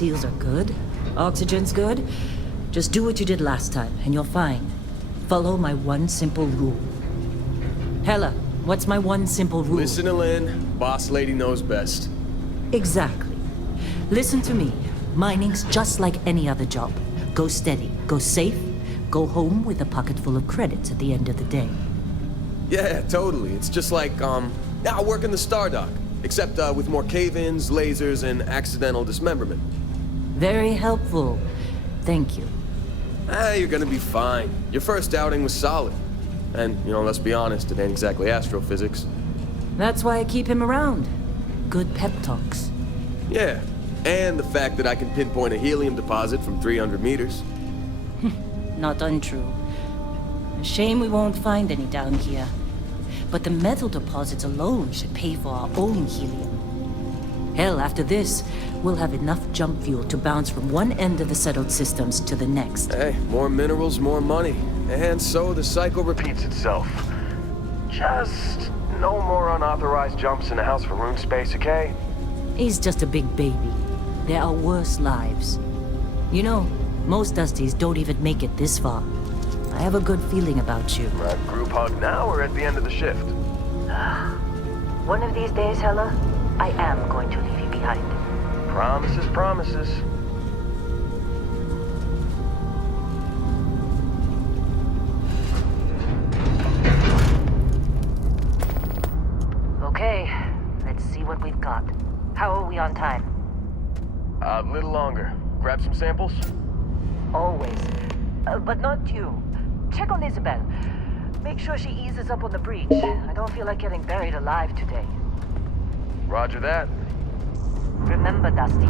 seals are good. Oxygen's good. Just do what you did last time, and you're fine. Follow my one simple rule. Hella, what's my one simple rule? Listen to Lynn. Boss lady knows best. Exactly. Listen to me. Mining's just like any other job. Go steady, go safe, go home with a pocket full of credits at the end of the day. Yeah, totally. It's just like, now working the Stardock. Except, with more cave-ins, lasers, and accidental dismemberment. Very helpful. Thank you. You're gonna be fine. Your first outing was solid. And, let's be honest, it ain't exactly astrophysics. That's why I keep him around. Good pep talks. Yeah, and the fact that I can pinpoint a helium deposit from 300 meters. Not untrue. A shame we won't find any down here. But the metal deposits alone should pay for our own helium. Hell, after this, we'll have enough jump fuel to bounce from one end of the settled systems to the next. Hey, more minerals, more money. And so the cycle repeats itself. Just no more unauthorized jumps in the house for rune space, okay? He's just a big baby. There are worse lives. You know, most Dusties don't even make it this far. I have a good feeling about you. Group hug now or at the end of the shift? One of these days, Hella, I am going to leave you behind. Promises, promises. Okay, let's see what we've got. How are we on time? A little longer. Grab some samples? Always. But not you. Check on Isabel. Make sure she eases up on the breach. I don't feel like getting buried alive today. Roger that. Remember, Dusty,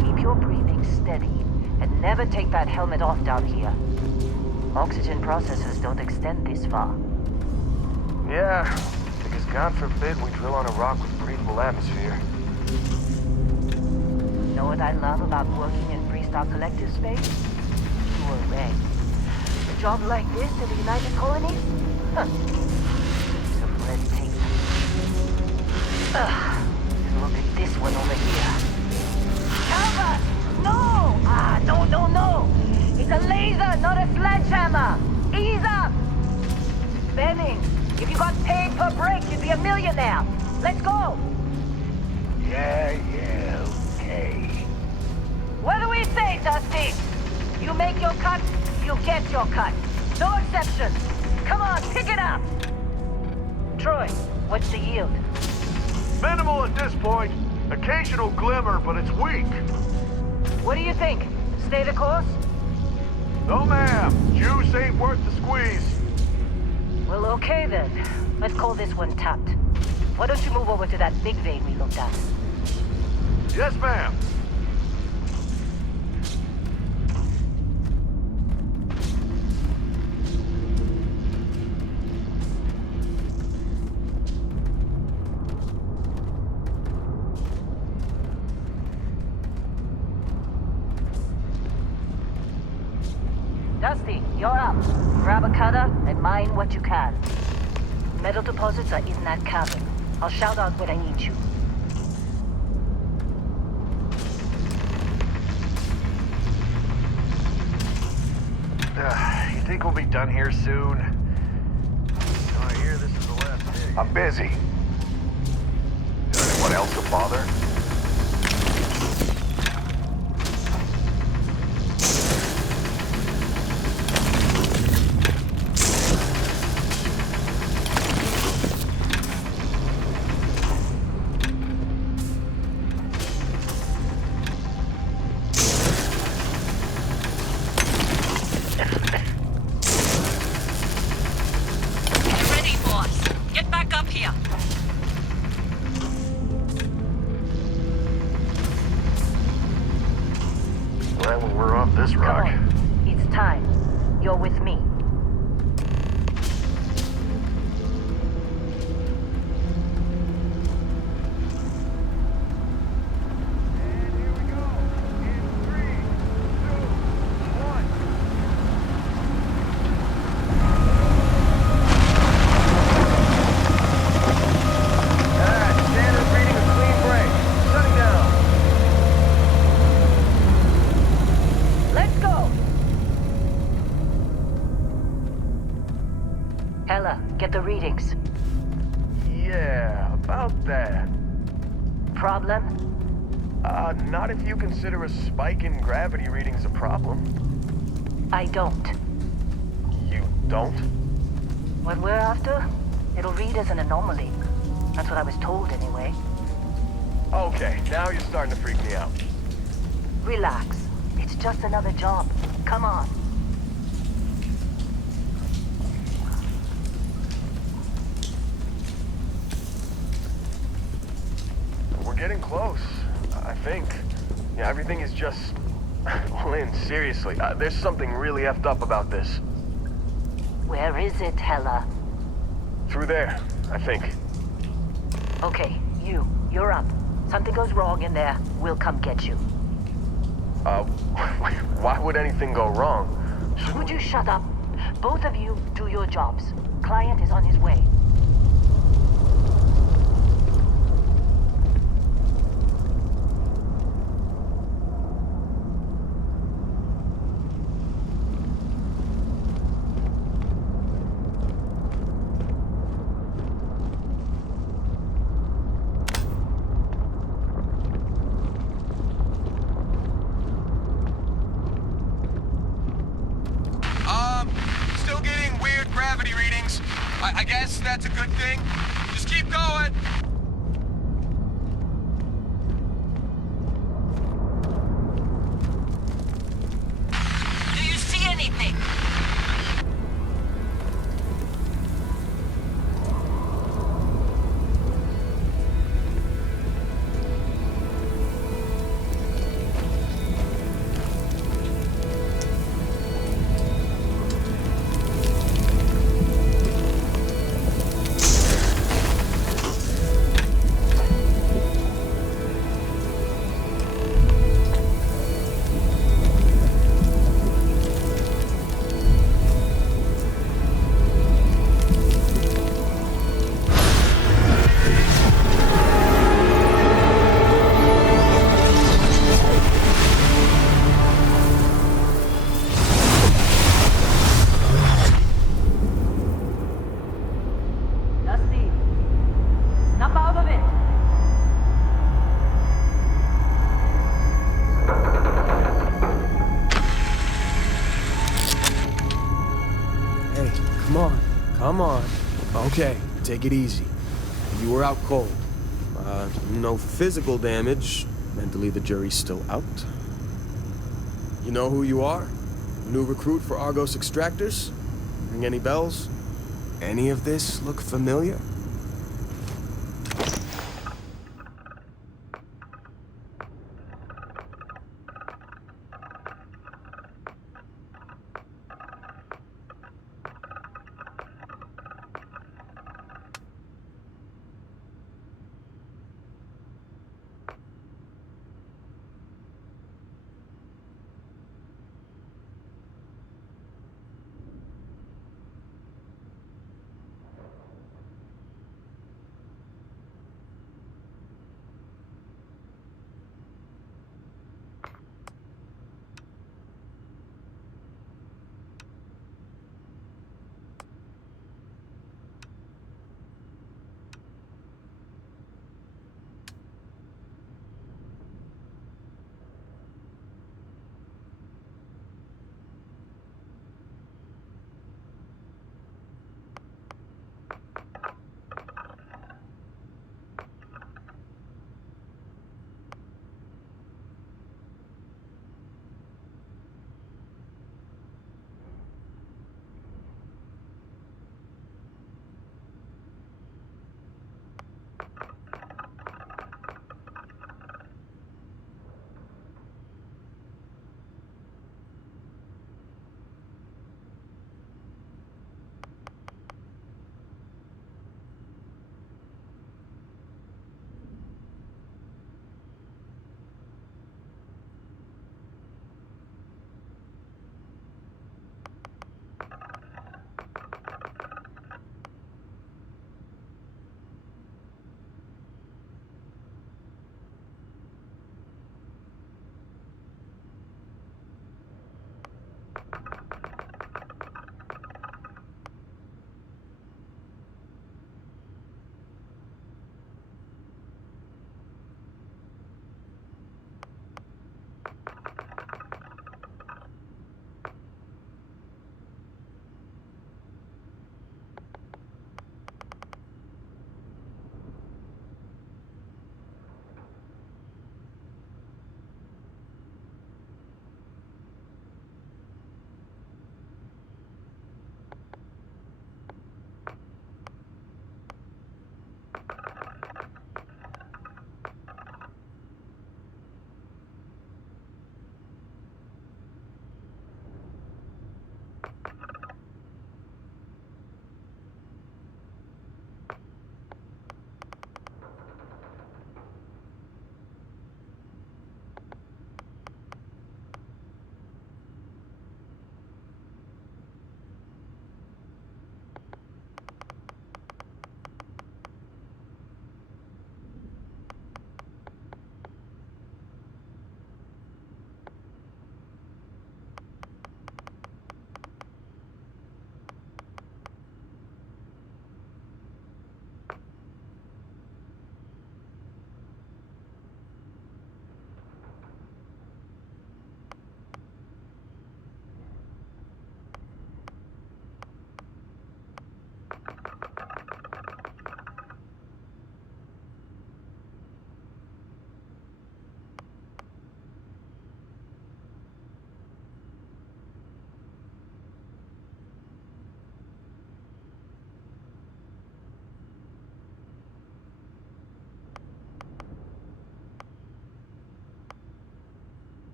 keep your breathing steady and never take that helmet off down here. Oxygen processors don't extend this far. Yeah, because God forbid we drill on a rock with breathable atmosphere. Know what I love about working in Freestar Collective space? Pure red. A job like this in the United Colonies? Huh. Piece of red tape. And look at this one over here. Albert! No! No! It's a laser, not a sledgehammer! Ease up! Benning, if you got paid per break, you'd be a millionaire. Let's go! Yeah, okay. What do we say, Dusty? You make your cut, you get your cut. No exceptions. Come on, pick it up. Troy, what's the yield? Minimal at this point. Occasional glimmer, but it's weak. What do you think? Stay the course? No, ma'am. Juice ain't worth the squeeze. Well, okay then. Let's call this one tapped. Why don't you move over to that big vein we looked at? Yes, ma'am. Dusty, you're up. Grab a cutter and mine what you can. Metal deposits are in that cavern. I'll shout out when I need you. You think we'll be done here soon? I hear this is the last dig. I'm busy. Anyone else to bother? We're off this rock. Come on. It's time. You're with me. Hella, get the readings. Yeah, about that. Problem? Not if you consider a spike in gravity readings a problem. I don't. You don't? What we're after? It'll read as an anomaly. That's what I was told anyway. Okay, now you're starting to freak me out. Relax. It's just another job. Come on. We're getting close, I think. Yeah, everything is just... Lynn, seriously, there's something really effed up about this. Where is it, Hella? Through there, I think. Okay, you're up. Something goes wrong in there, we'll come get you. Why would anything go wrong? Would you shut up? Both of you do your jobs. Client is on his way. Still getting weird gravity readings. I guess that's a good thing. Just keep going. Do you see anything? Dusty, snap out of it. Hey, come on. Okay, take it easy. You were out cold. No physical damage. Mentally, the jury's still out. You know who you are? New recruit for Argos Extractors? Ring any bells? Any of this look familiar?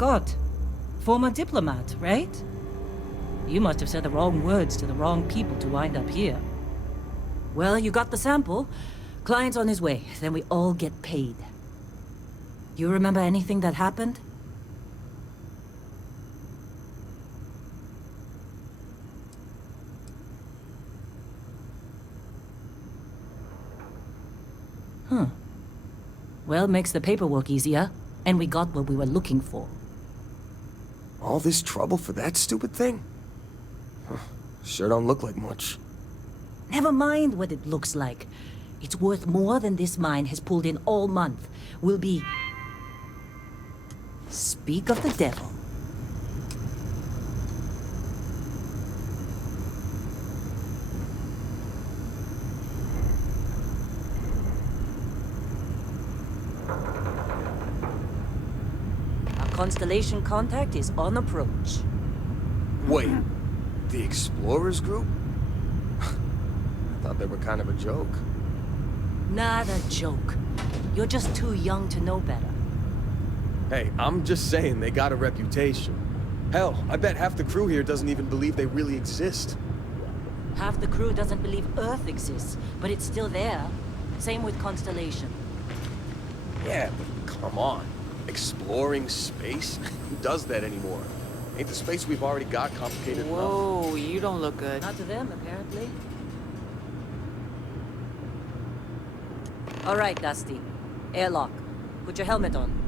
forgot. Former diplomat, right? You must have said the wrong words to the wrong people to wind up here. Well, you got the sample. Client's on his way, then we all get paid. You remember anything that happened? Huh. Well, makes the paperwork easier, and we got what we were looking for. All this trouble for that stupid thing? Huh. Sure don't look like much. Never mind what it looks like. It's worth more than this mine has pulled in all month. We'll be... Speak of the devil. Our Constellation contact is on approach. Wait, the Explorers group? I thought they were kind of a joke. Not a joke. You're just too young to know better. Hey, I'm just saying they got a reputation. Hell, I bet half the crew here doesn't even believe they really exist. Half the crew doesn't believe Earth exists, but it's still there. Same with Constellation. Yeah, but come on. Exploring space? Who does that anymore? Ain't the space we've already got complicated enough? Whoa, you don't look good. Not to them, apparently. All right, Dusty. Airlock. Put your helmet on.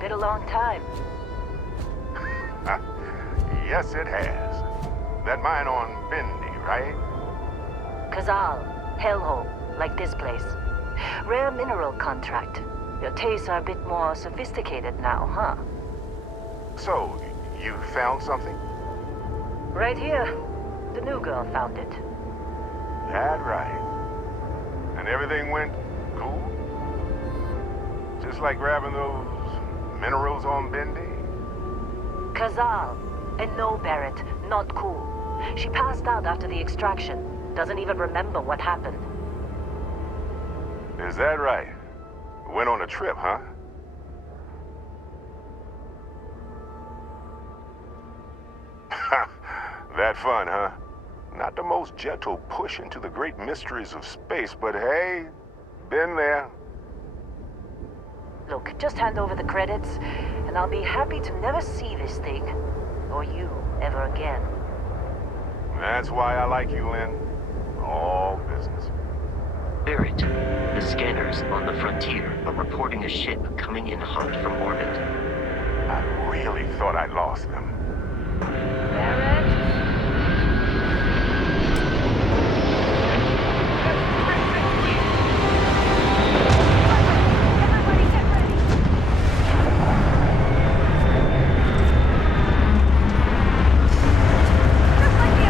Been a long time. Yes, it has. That mine on Bendy, right? Kazal, hellhole, like this place. Rare mineral contract. Your tastes are a bit more sophisticated now, huh? So, you found something? Right here. The new girl found it. That right. And everything went cool? Just like grabbing those minerals on Bendy? Kazal. And no, Barrett, not cool. She passed out after the extraction. Doesn't even remember what happened. Is that right? Went on a trip, huh? That fun, huh? Not the most gentle push into the great mysteries of space, but hey, been there. Look, just hand over the credits, and I'll be happy to never see this thing, or you, ever again. That's why I like you, Lynn. All business. Barrett, the scanners on the frontier are reporting a ship coming in hot from orbit. I really thought I lost them. Barrett? Everybody get ready! Just like the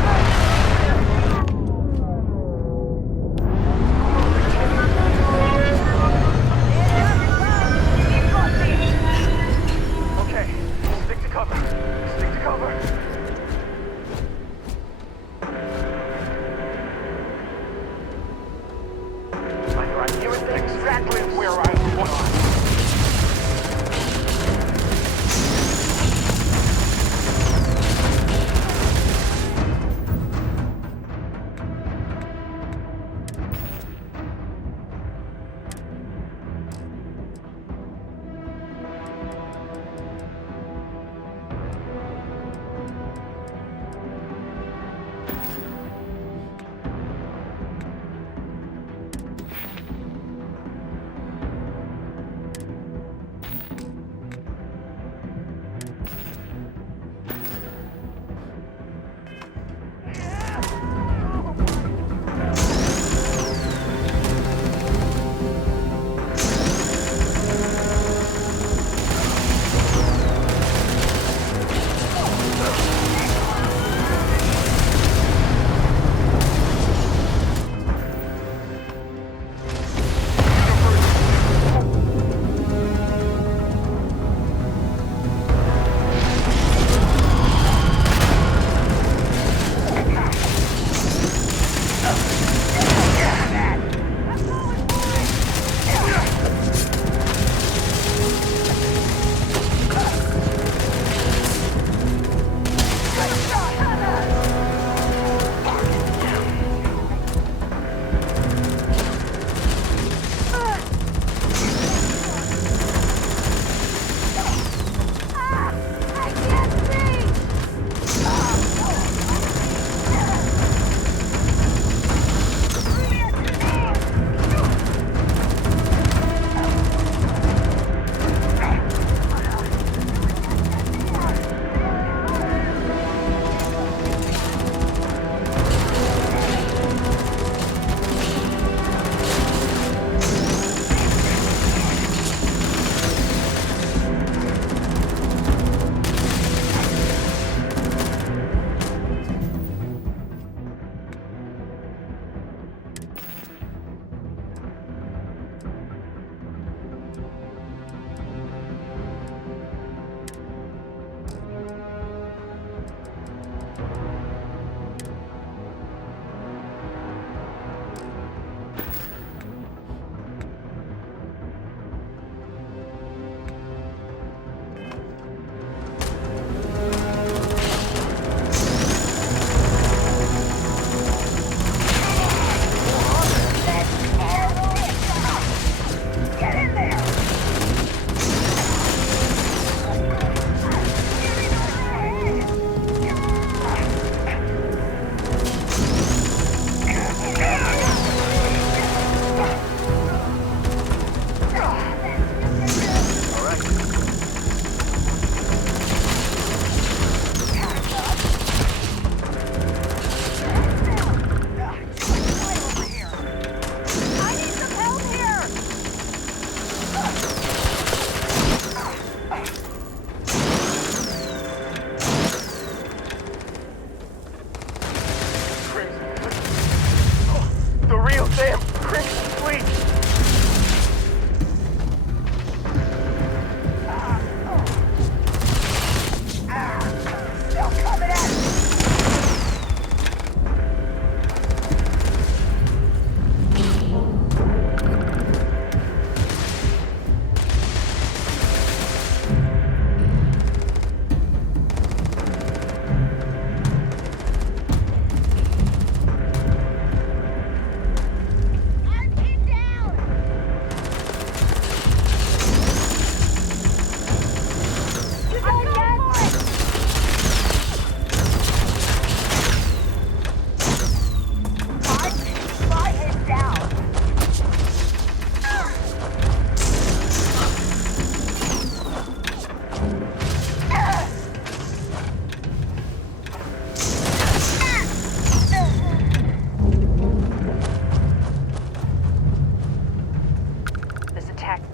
Okay, stick to cover. Stick to cover. I'm here exactly where I was.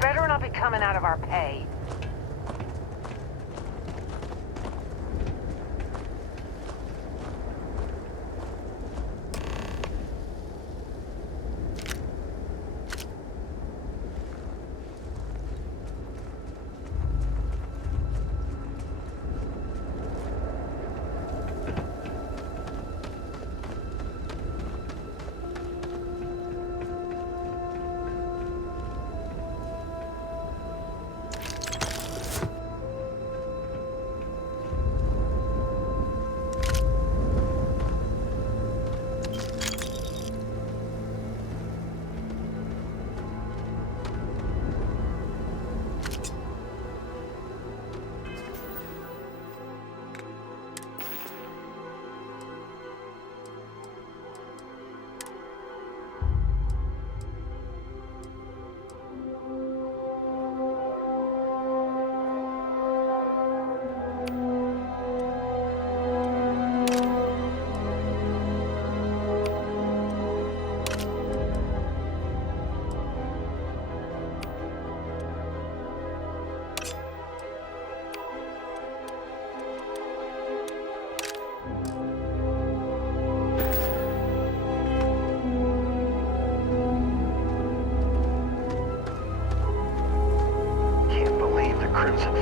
better not be coming out of our pay.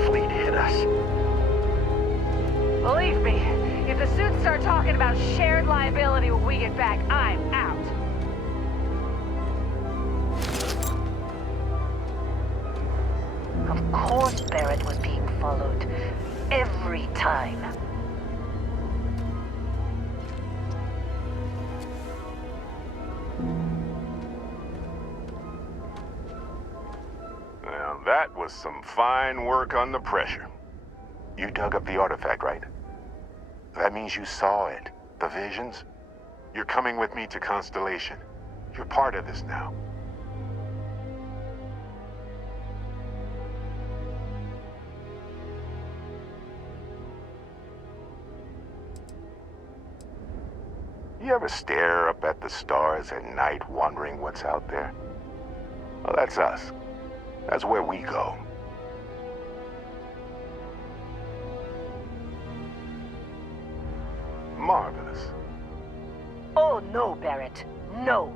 Fleet hit us. Believe me, if the suits start talking about shared liability when we get back, I'm out. Of course Barrett was being followed. Every time. Now that was some fine work under pressure. You dug up the artifact, right? That means you saw it. The visions? You're coming with me to Constellation. You're part of this now. You ever stare up at the stars at night wondering what's out there? Well, that's us. That's where we go. Marvelous. Oh no, Barrett. No.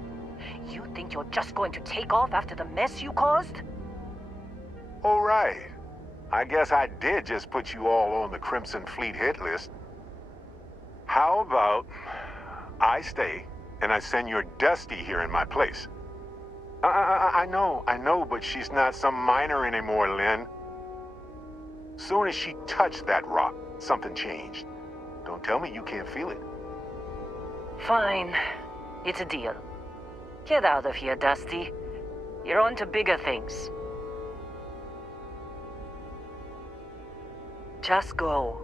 You think you're just going to take off after the mess you caused? All right. I guess I did just put you all on the Crimson Fleet hit list. How about I stay and I send your Dusty here in my place? I know, but she's not some minor anymore, Lynn. Soon as she touched that rock, something changed. Don't tell me you can't feel it. Fine. It's a deal. Get out of here, Dusty. You're on to bigger things. Just go.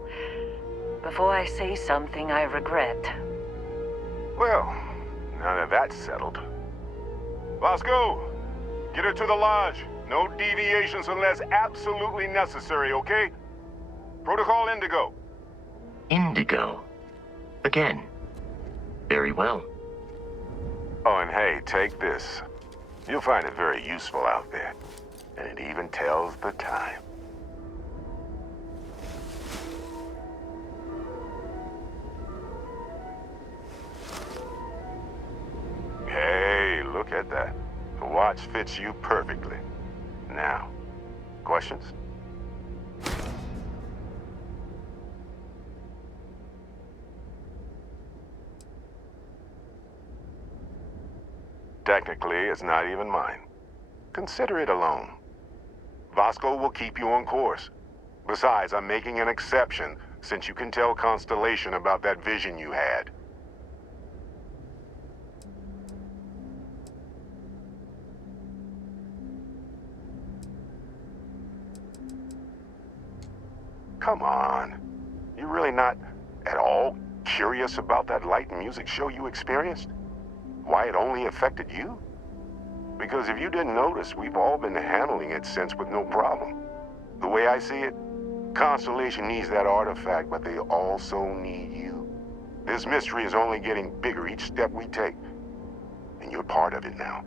Before I say something I regret. Well, now that that's settled. Vasco, get her to the lodge. No deviations unless absolutely necessary, okay? Protocol Indigo. Indigo. Again. Very well. Oh, and hey, take this. You'll find it very useful out there. And it even tells the time. Hey, look at that. The watch fits you perfectly. Now, questions? Technically, it's not even mine. Consider it a loan. Vasco will keep you on course. Besides, I'm making an exception since you can tell Constellation about that vision you had. Come on. You really not at all curious about that light and music show you experienced? Why it only affected you? Because if you didn't notice, we've all been handling it since with no problem. The way I see it, Constellation needs that artifact, but they also need you. This mystery is only getting bigger each step we take, and you're part of it now.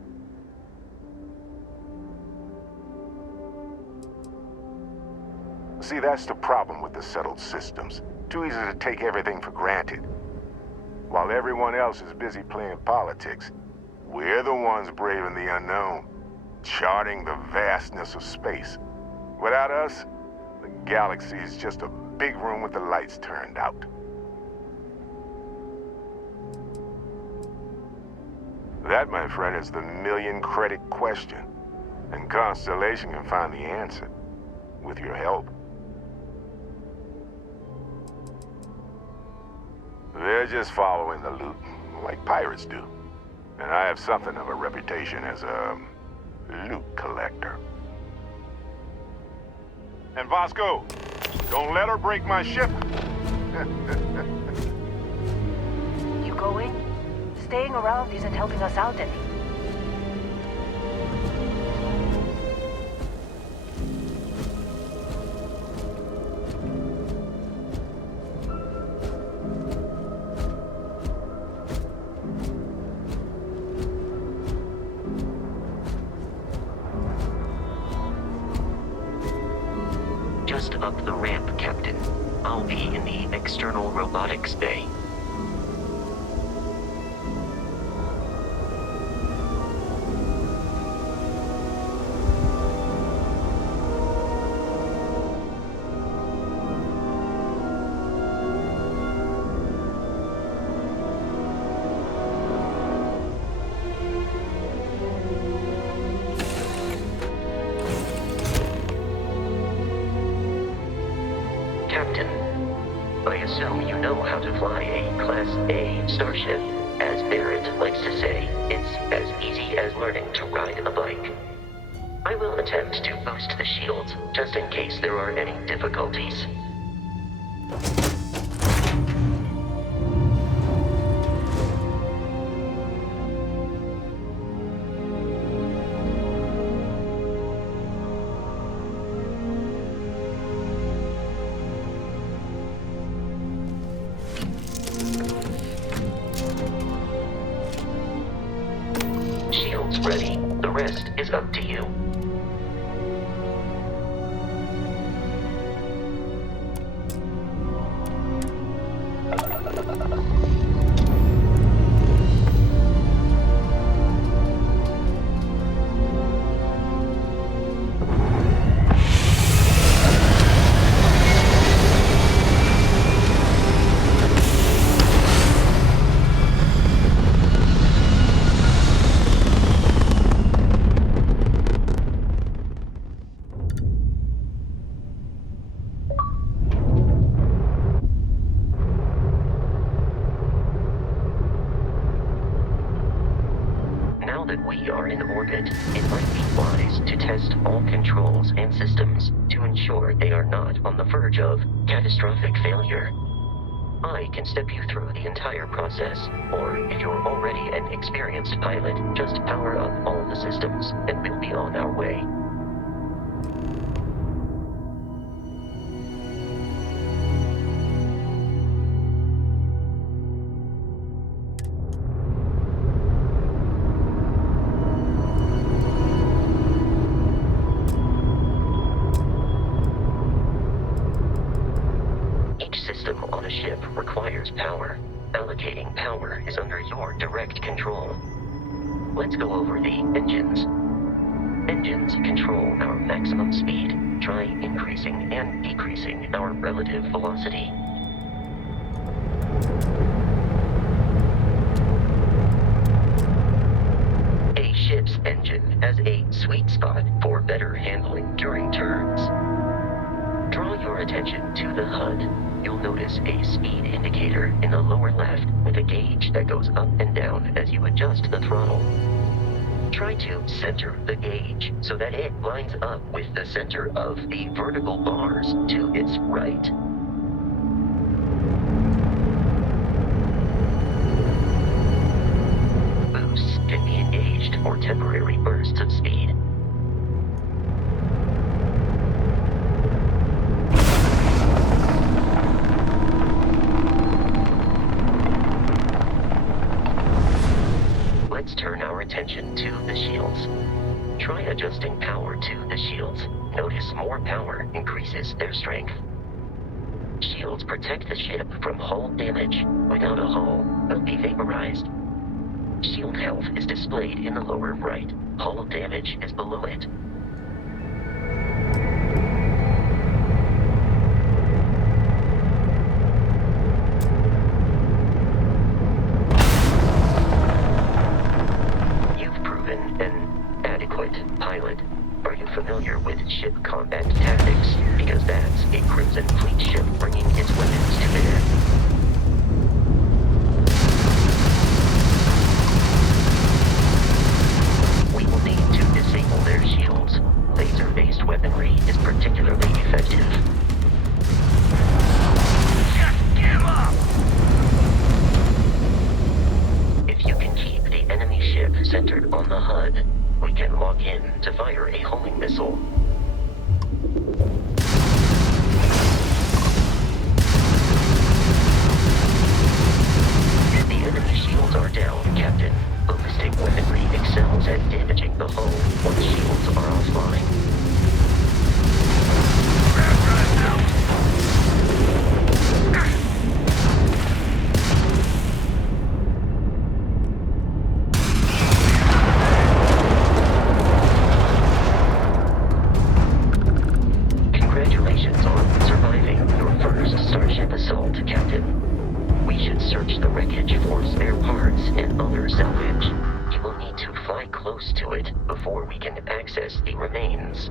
See, that's the problem with the settled systems. Too easy to take everything for granted. While everyone else is busy playing politics, we're the ones braving the unknown, charting the vastness of space. Without us, the galaxy is just a big room with the lights turned out. That, my friend, is the million-credit question. And Constellation can find the answer, with your help. They're just following the loot, like pirates do. And I have something of a reputation as a loot collector. And Vasco, don't let her break my ship. You going? Staying around isn't helping us out any. Just up the ramp, Captain. I'll be in the external robotics bay. Captain, I assume you know how to fly a Class A starship. As Barrett likes to say, it's as easy as learning to ride a bike. I will attempt to boost the shields, just in case there are any difficulties. Shields ready. The rest is up to you. Now that we are in orbit, it might be wise to test all controls and systems to ensure they are not on the verge of catastrophic failure. I can step you through the entire process, or if you're already an experienced pilot, just power up all the systems and we'll be on our way. System on a ship requires power. Allocating power is under your direct control. Let's go over the engines. Engines control our maximum speed. Try increasing and decreasing our relative velocity. A ship's engine has a sweet spot for better handling during turns. Draw your attention to the HUD. You'll notice a speed indicator in the lower left with a gauge that goes up and down as you adjust the throttle. Try to center the gauge so that it lines up with the center of the vertical bars to its right. Boosts can be engaged for temporary bursts of speed. Let's turn our attention to the shields. Try adjusting power to the shields. Notice more power increases their strength. Shields protect the ship from hull damage. Without a hull, they'll be vaporized. Shield health is displayed in the lower right. Hull damage is below it. You've proven an adequate pilot. Are you familiar with ship combat tactics? Because that's a Crimson Fleet ship bringing its weapons to bear. We will need to disable their shields. Laser-based weaponry is particularly effective. Just give up! If you can keep the enemy ship centered on the HUD, we can lock in to fire a homing missile. The enemy shields are down, Captain. Ballistic weaponry excels at damaging the hull once shields are offline. Congratulations on surviving your first Starship assault, Captain. We should search the wreckage for spare parts and other salvage. You will need to fly close to it before we can access the remains.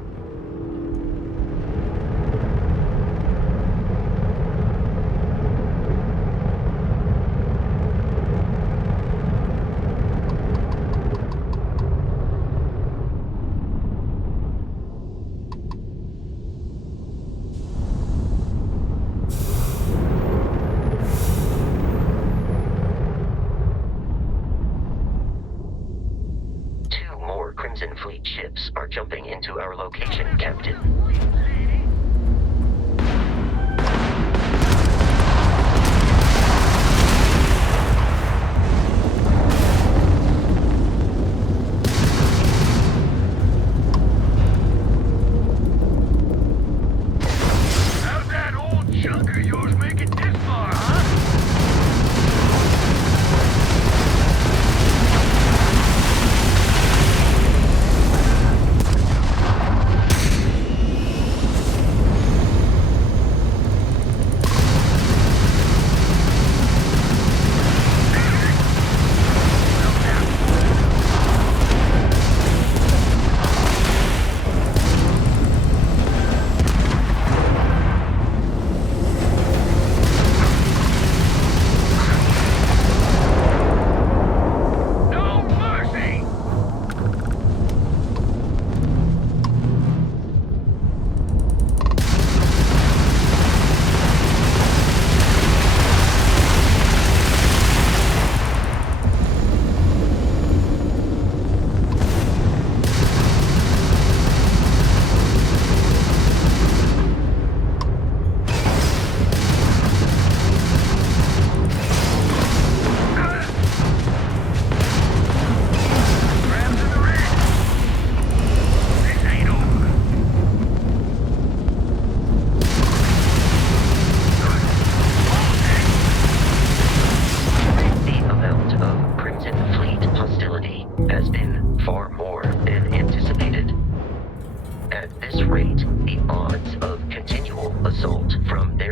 Crimson Fleet ships are jumping into our location, Captain. How'd that old junk of yours make it this far, huh?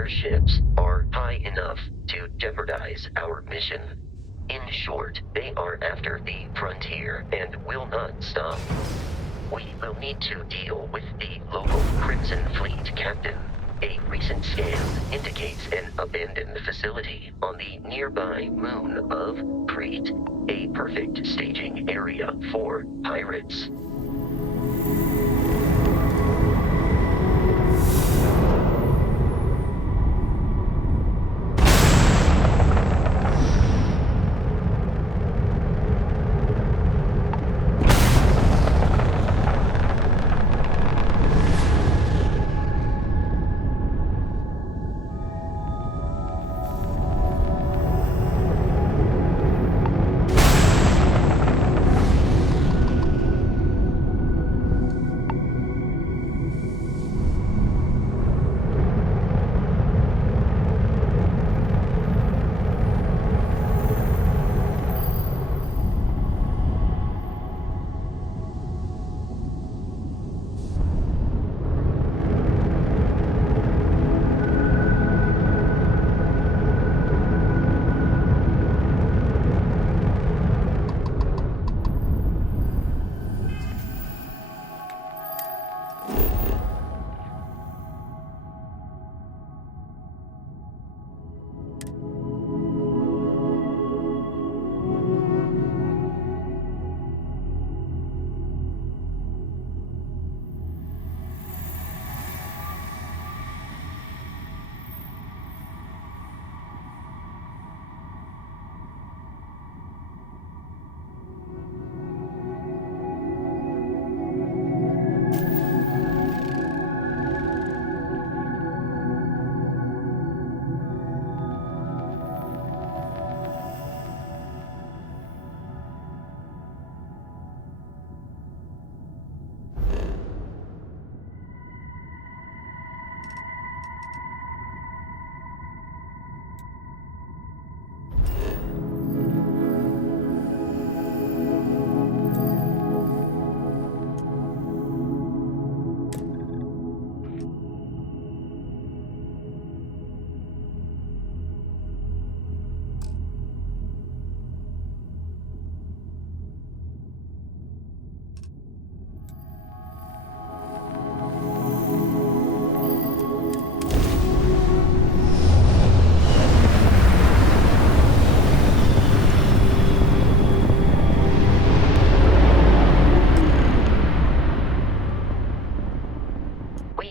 ships are high enough to jeopardize our mission. In short, they are after the frontier and will not stop. We will need to deal with the local Crimson Fleet captain. A recent scan indicates an abandoned facility on the nearby moon of Crete, a perfect staging area for pirates.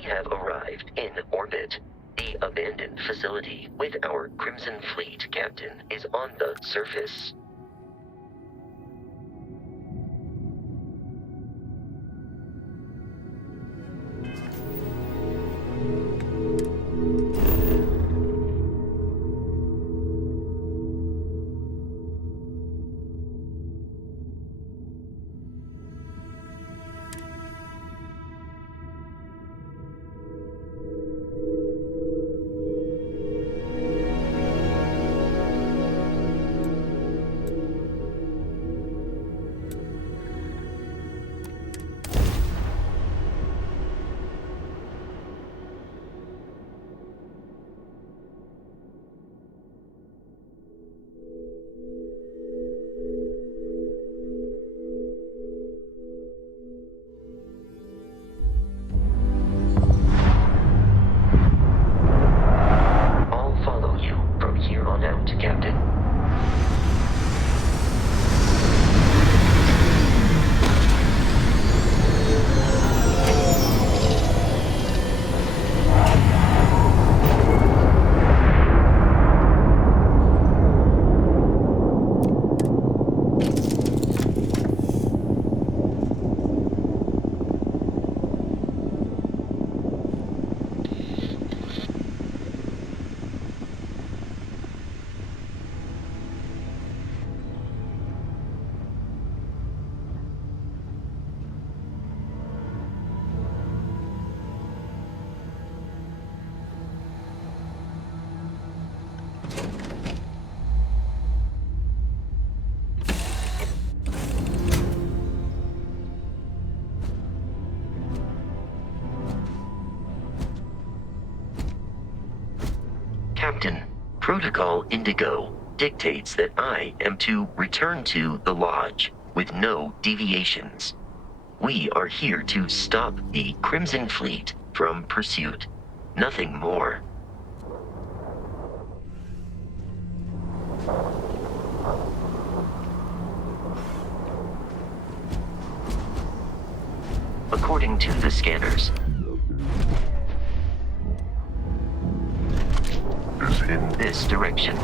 have arrived in orbit. The abandoned facility with our Crimson Fleet captain is on the surface. Captain, Protocol Indigo dictates that I am to return to the Lodge with no deviations. We are here to stop the Crimson Fleet from pursuit. Nothing more. According to the scanners, in this direction.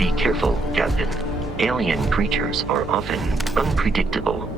Be careful, Captain. Alien creatures are often unpredictable.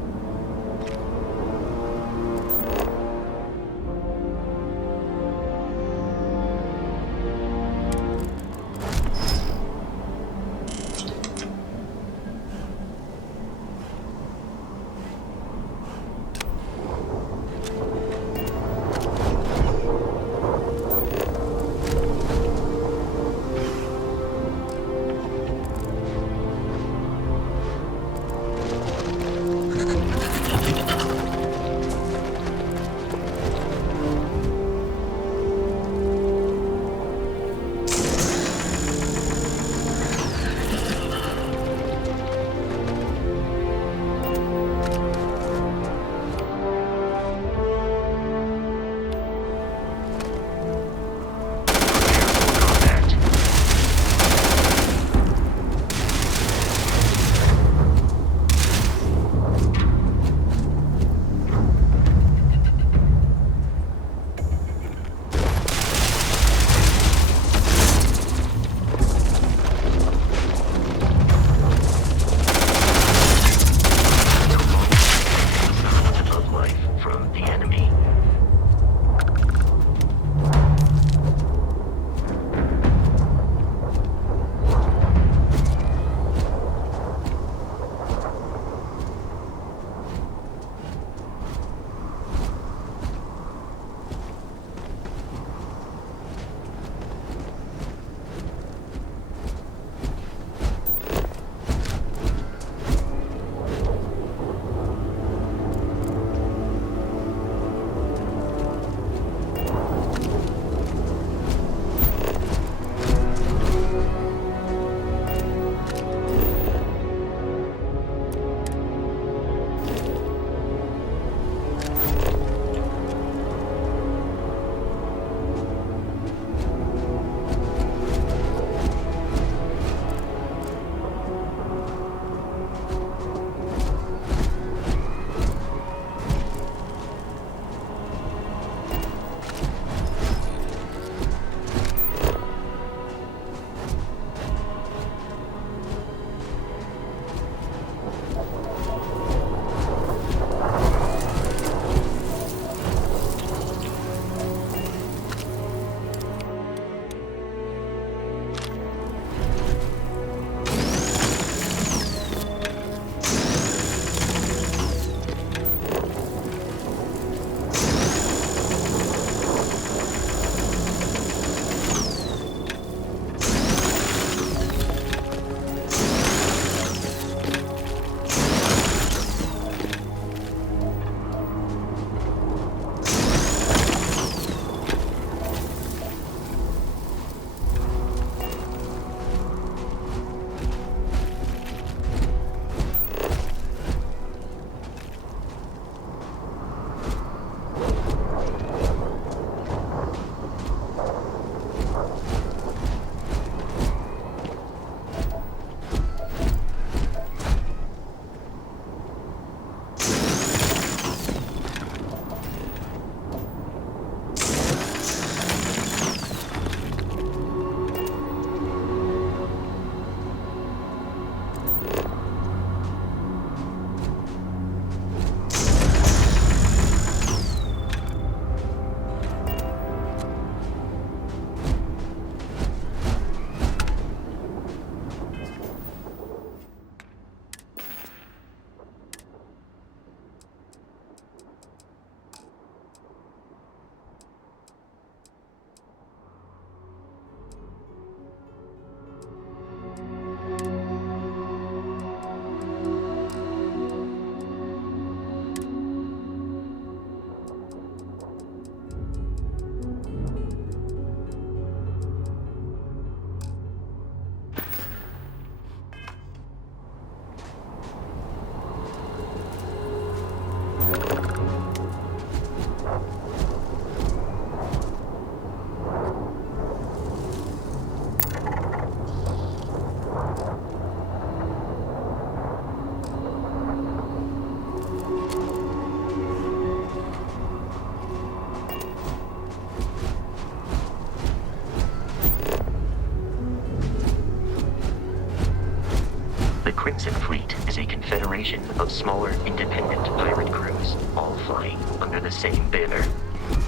Crimson Fleet is a confederation of smaller, independent pirate crews, all flying under the same banner.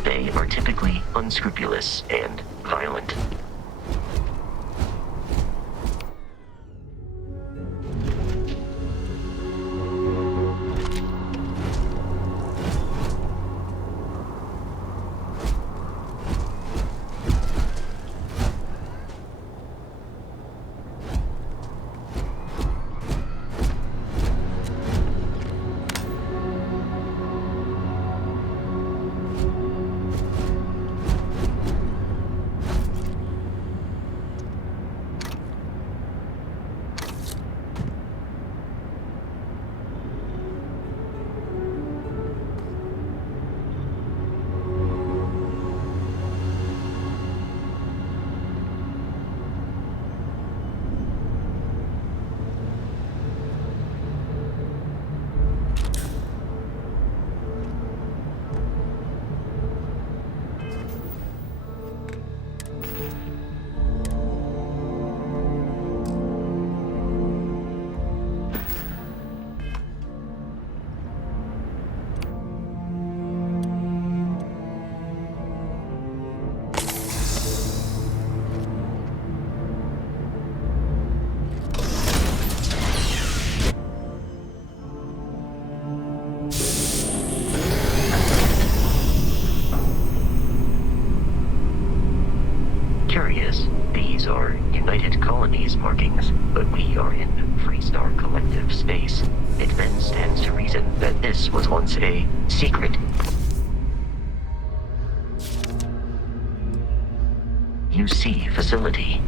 They are typically unscrupulous and violent. These are United Colonies markings, but we are in Freestar Collective space. It then stands to reason that this was once a secret. UC facility.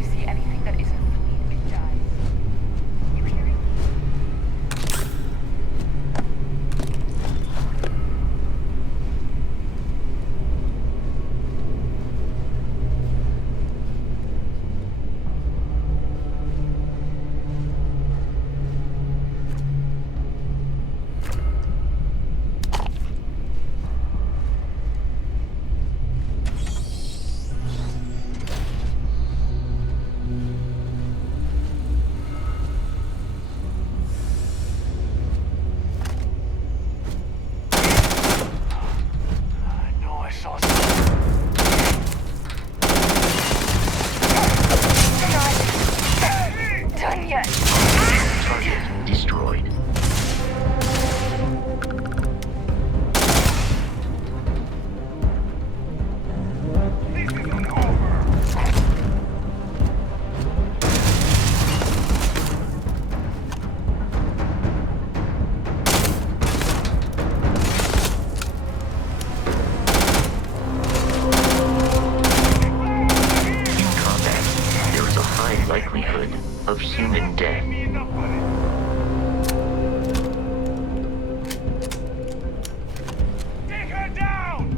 you see anything that isn't a fleet, it dies. You hearing me? I know I saw something. Not done yet. Target destroyed. This isn't over. In combat, there is a high likelihood of human death. Me enough money. Take her down!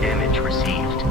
Damage received.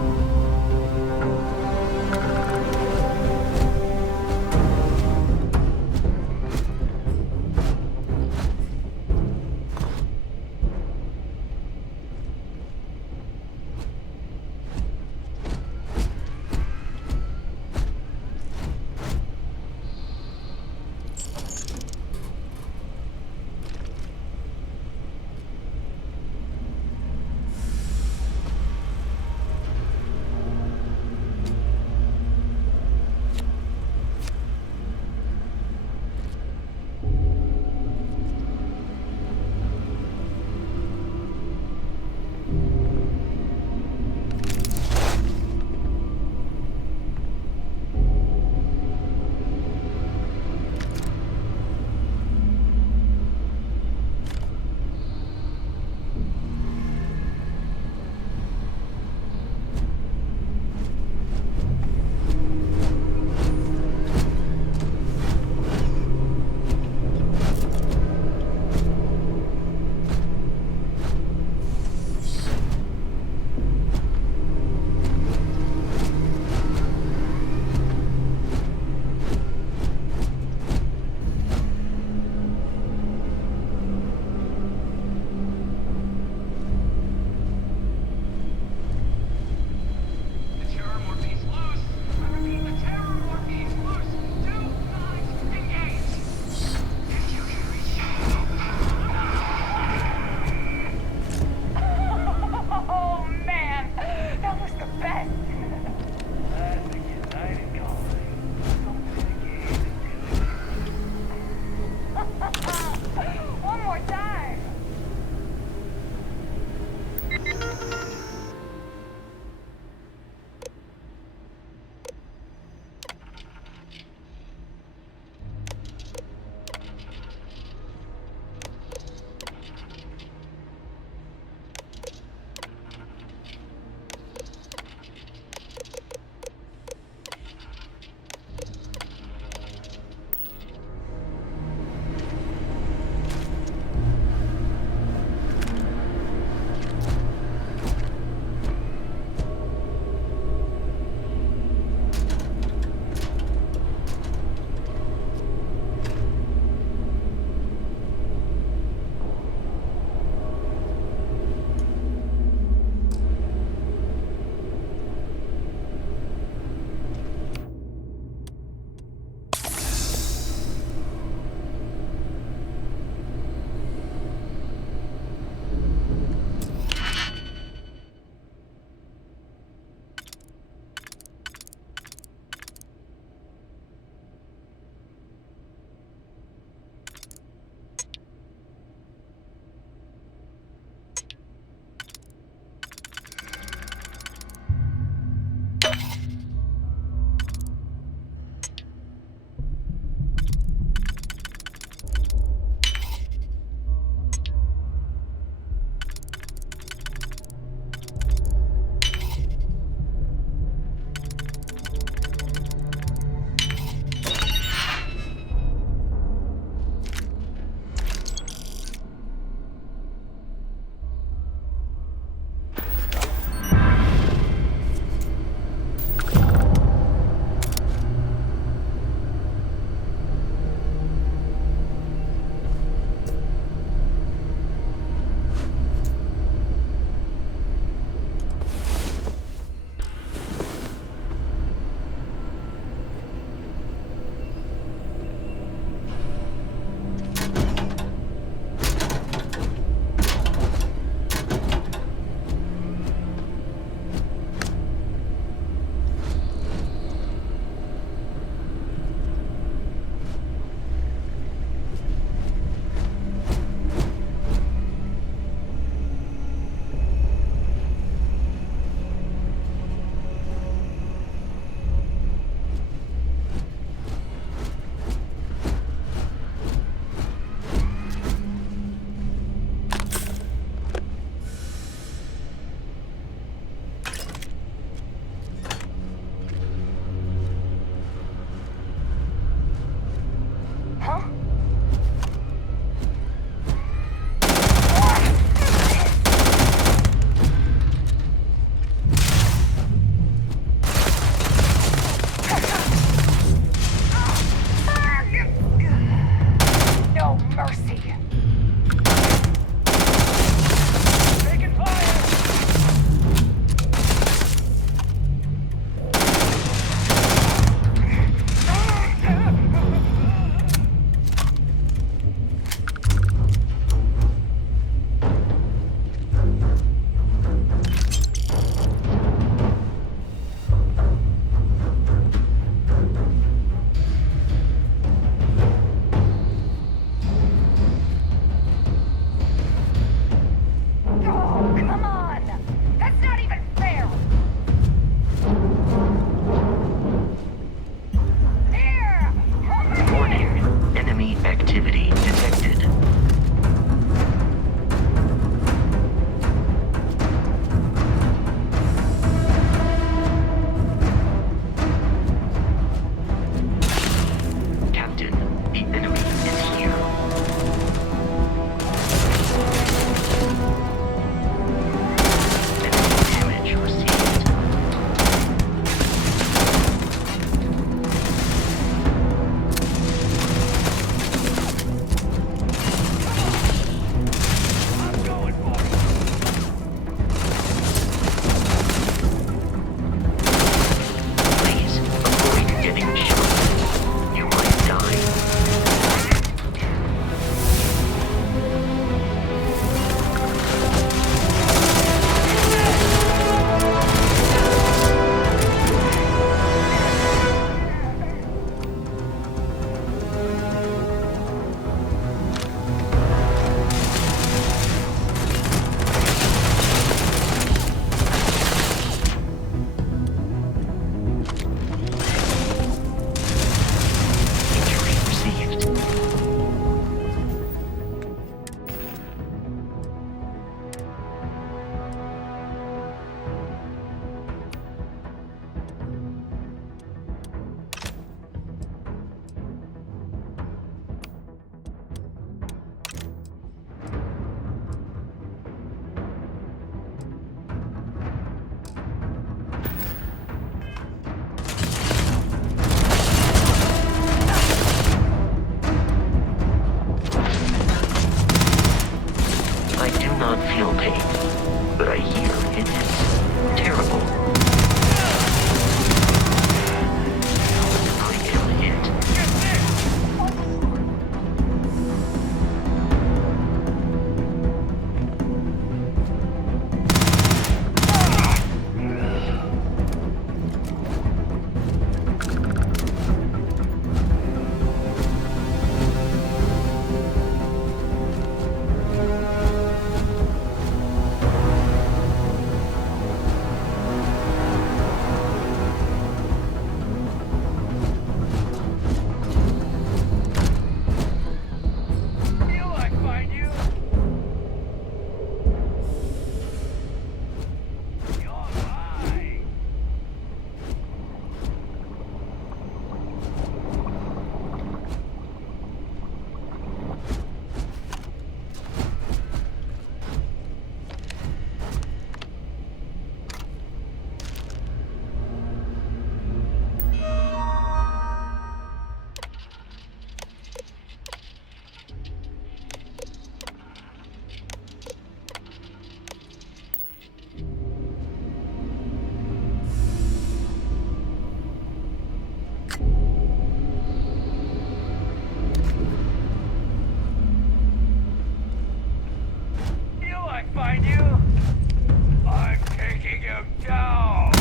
down!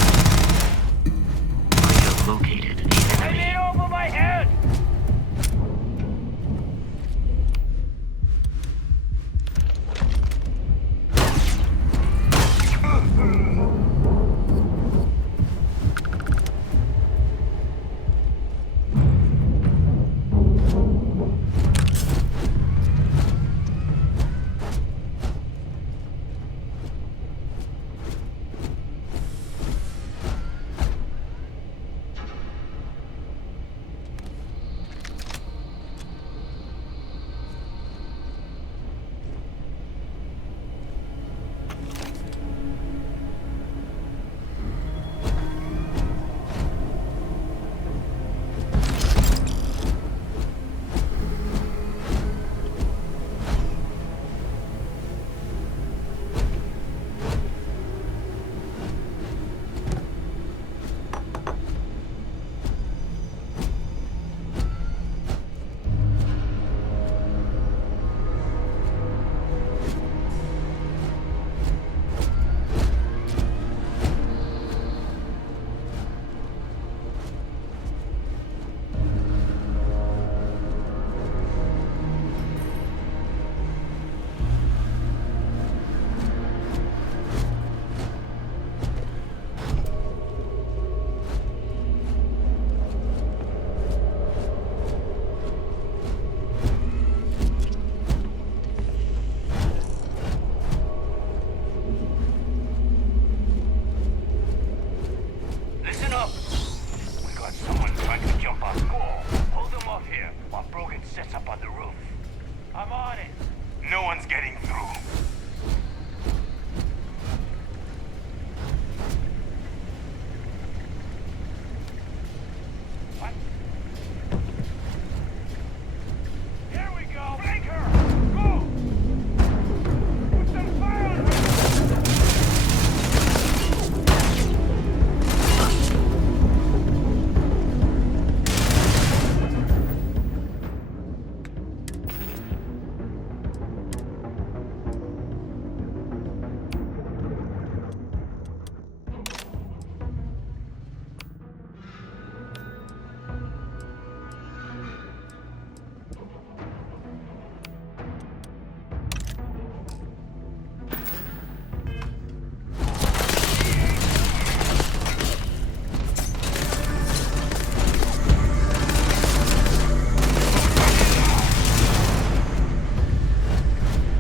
I have located the I'm enemy. in over my head! Listen up! We got someone trying to jump our school. Hold them off here while Brogan sets up on the roof. I'm on it. No one's getting through. What? Here we go! Break her! Go! Put some fire on her!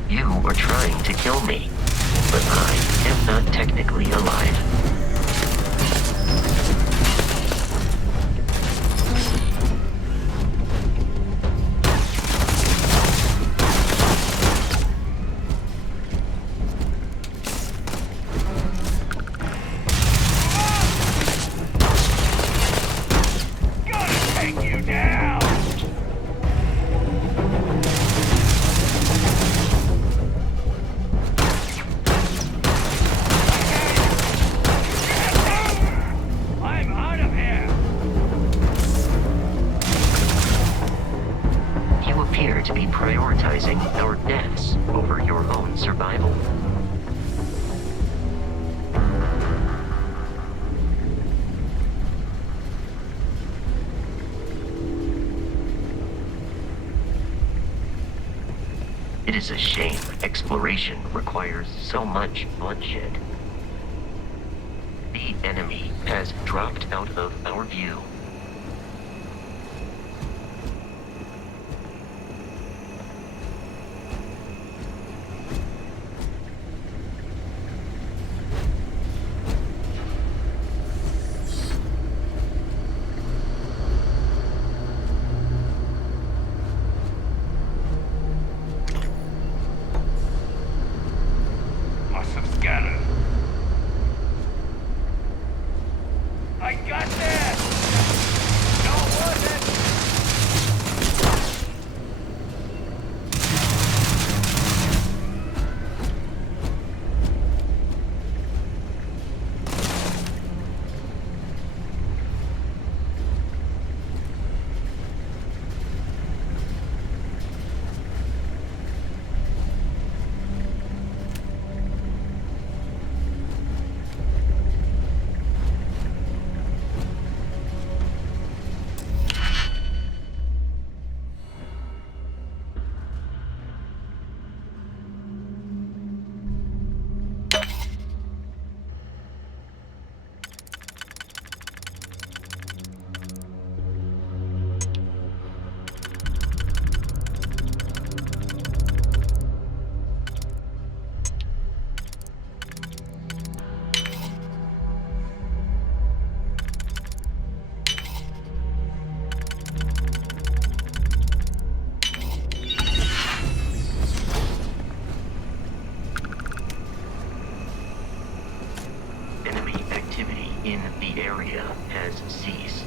You are trying to kill me, but I am not technically alive. Gotta take you down! I'm out of here! You appear to be prioritizing our deaths over your own survival. It is a shame exploration requires so much bloodshed. The enemy has dropped out of our view. Must have scattered. I got this! in the area has ceased.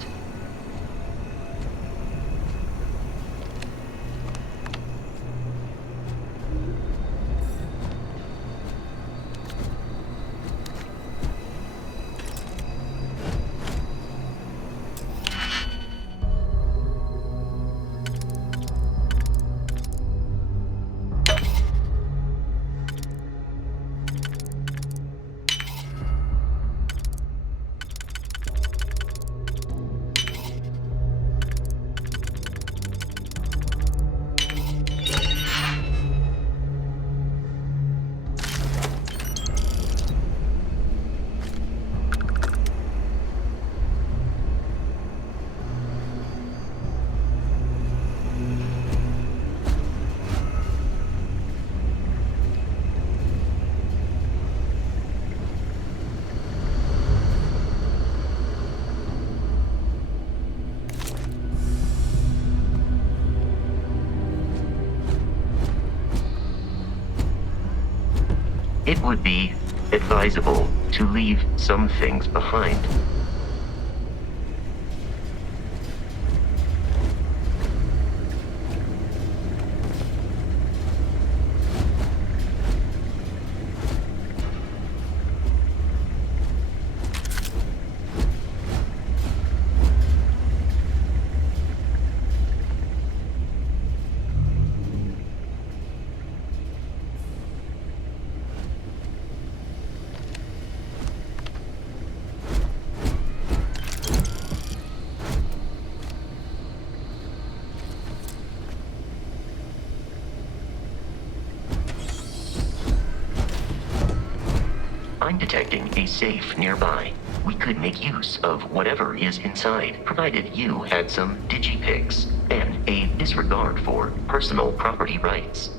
It would be advisable to leave some things behind. I'm detecting a safe nearby. We could make use of whatever is inside, provided you had some digipics and a disregard for personal property rights.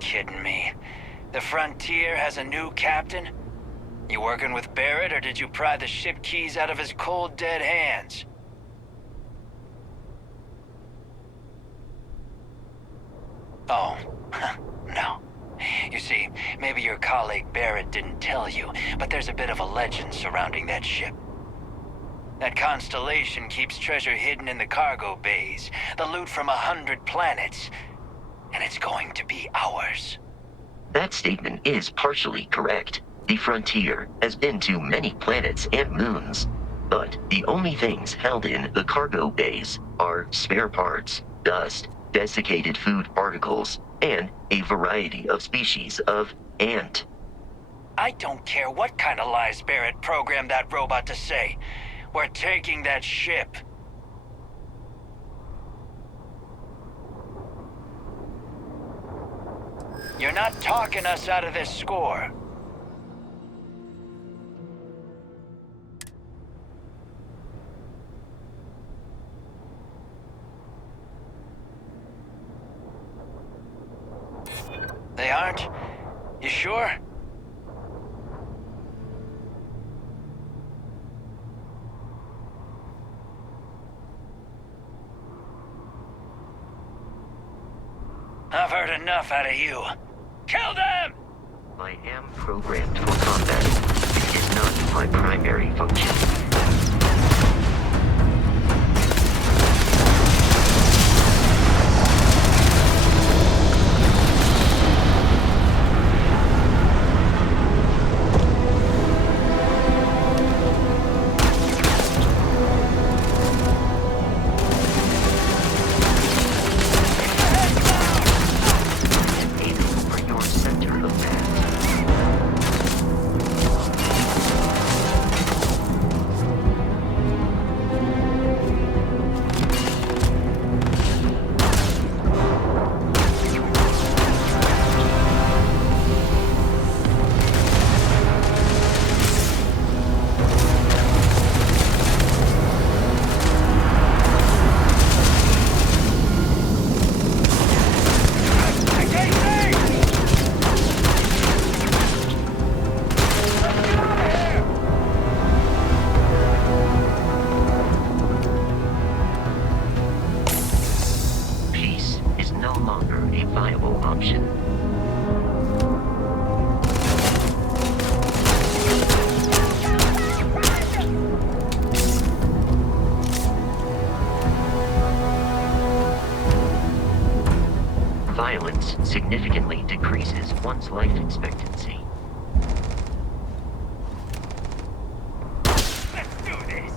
Kidding me. The Frontier has a new captain? You working with Barrett, or did you pry the ship keys out of his cold, dead hands? Oh, no. You see, maybe your colleague Barrett didn't tell you, but there's a bit of a legend surrounding that ship. That constellation keeps treasure hidden in the cargo bays, the loot from 100 planets. And it's going to be ours. That statement is partially correct. The Frontier has been to many planets and moons, but the only things held in the cargo bays are spare parts, dust, desiccated food particles, and a variety of species of ant. I don't care what kind of lies Barrett programmed that robot to say. We're taking that ship. You're not talking us out of this score. They aren't? You sure? I've heard enough out of you. Kill them! I am programmed for combat. It is not my primary function. Violence significantly decreases one's life expectancy. Let's do this!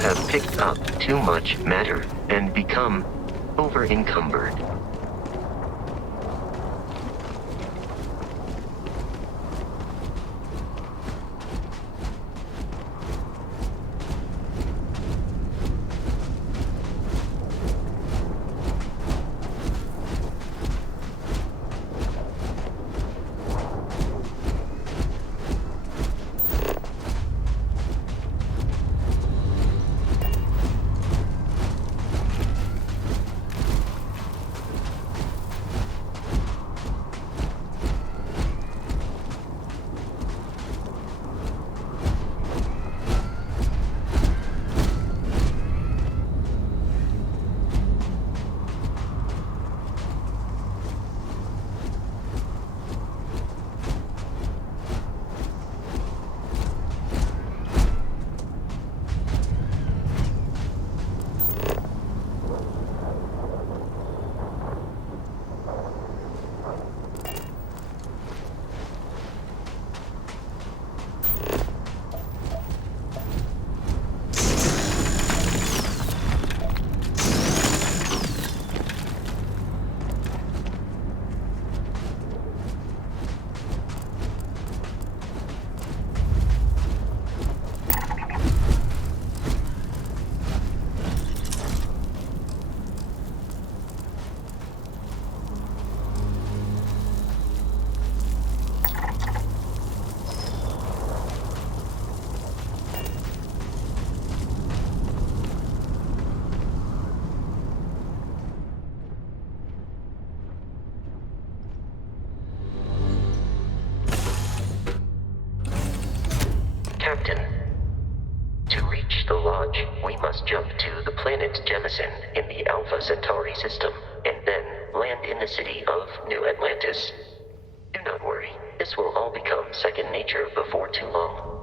have picked up too much matter and become over-encumbered. Captain, to reach the lodge, we must jump to the planet Jemison in the Alpha Centauri system, and then land in the city of New Atlantis. Do not worry, this will all become second nature before too long.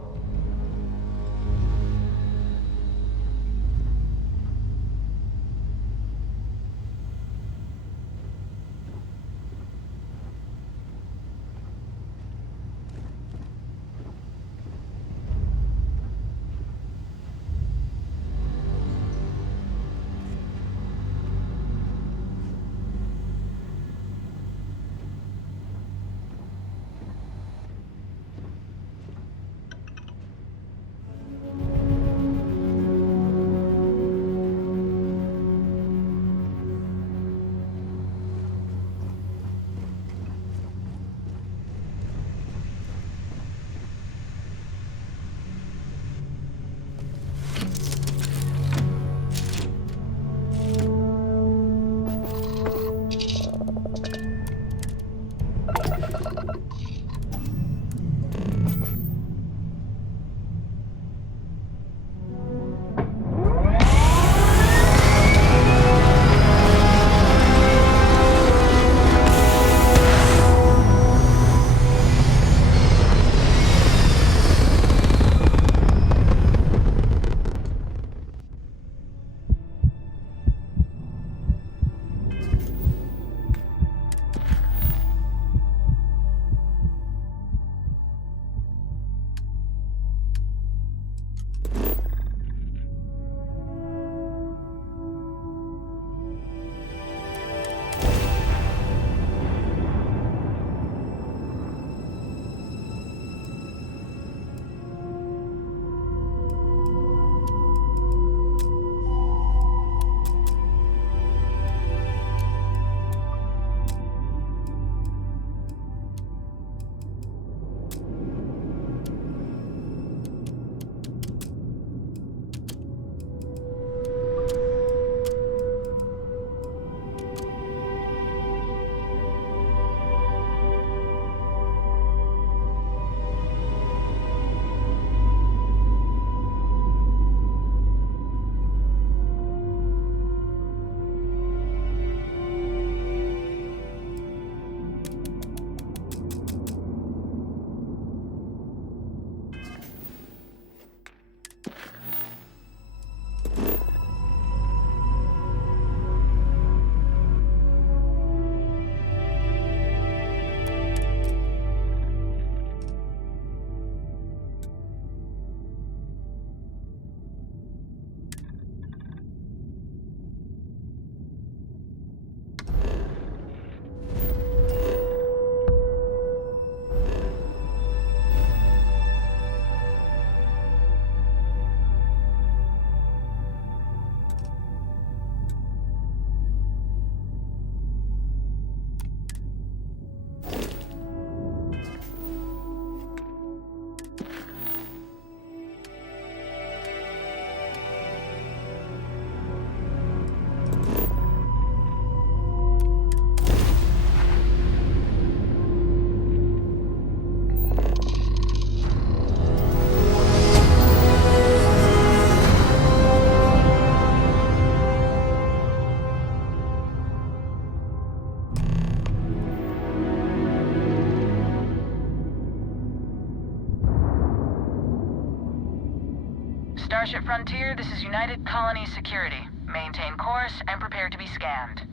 Starship Frontier, this is United Colony Security. Maintain course and prepare to be scanned.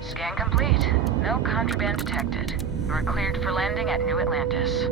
Scan complete. No contraband detected. You are cleared for landing at New Atlantis.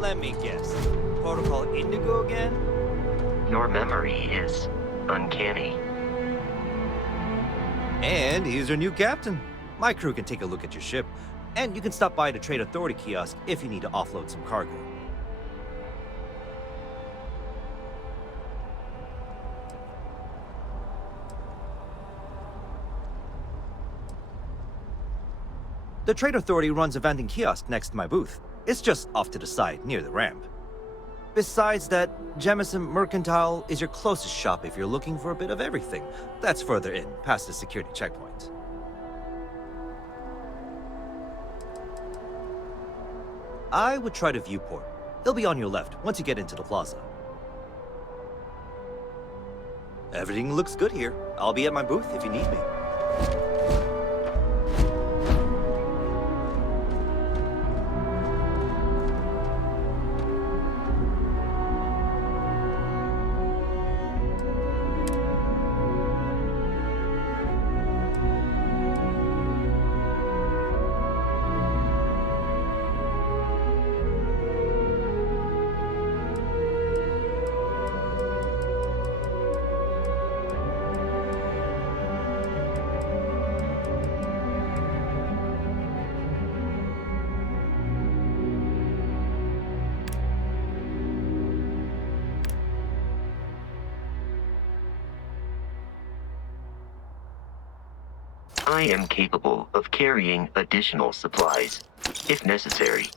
Let me guess. Protocol Indigo again? Your memory is uncanny. And he's your new captain. My crew can take a look at your ship, and you can stop by the Trade Authority kiosk if you need to offload some cargo. The Trade Authority runs a vending kiosk next to my booth. It's just off to the side, near the ramp. Besides that, Jemison Mercantile is your closest shop if you're looking for a bit of everything. That's further in, past the security checkpoint. I would try the viewport. It'll be on your left once you get into the plaza. Everything looks good here. I'll be at my booth if you need me. I am capable of carrying additional supplies, if necessary.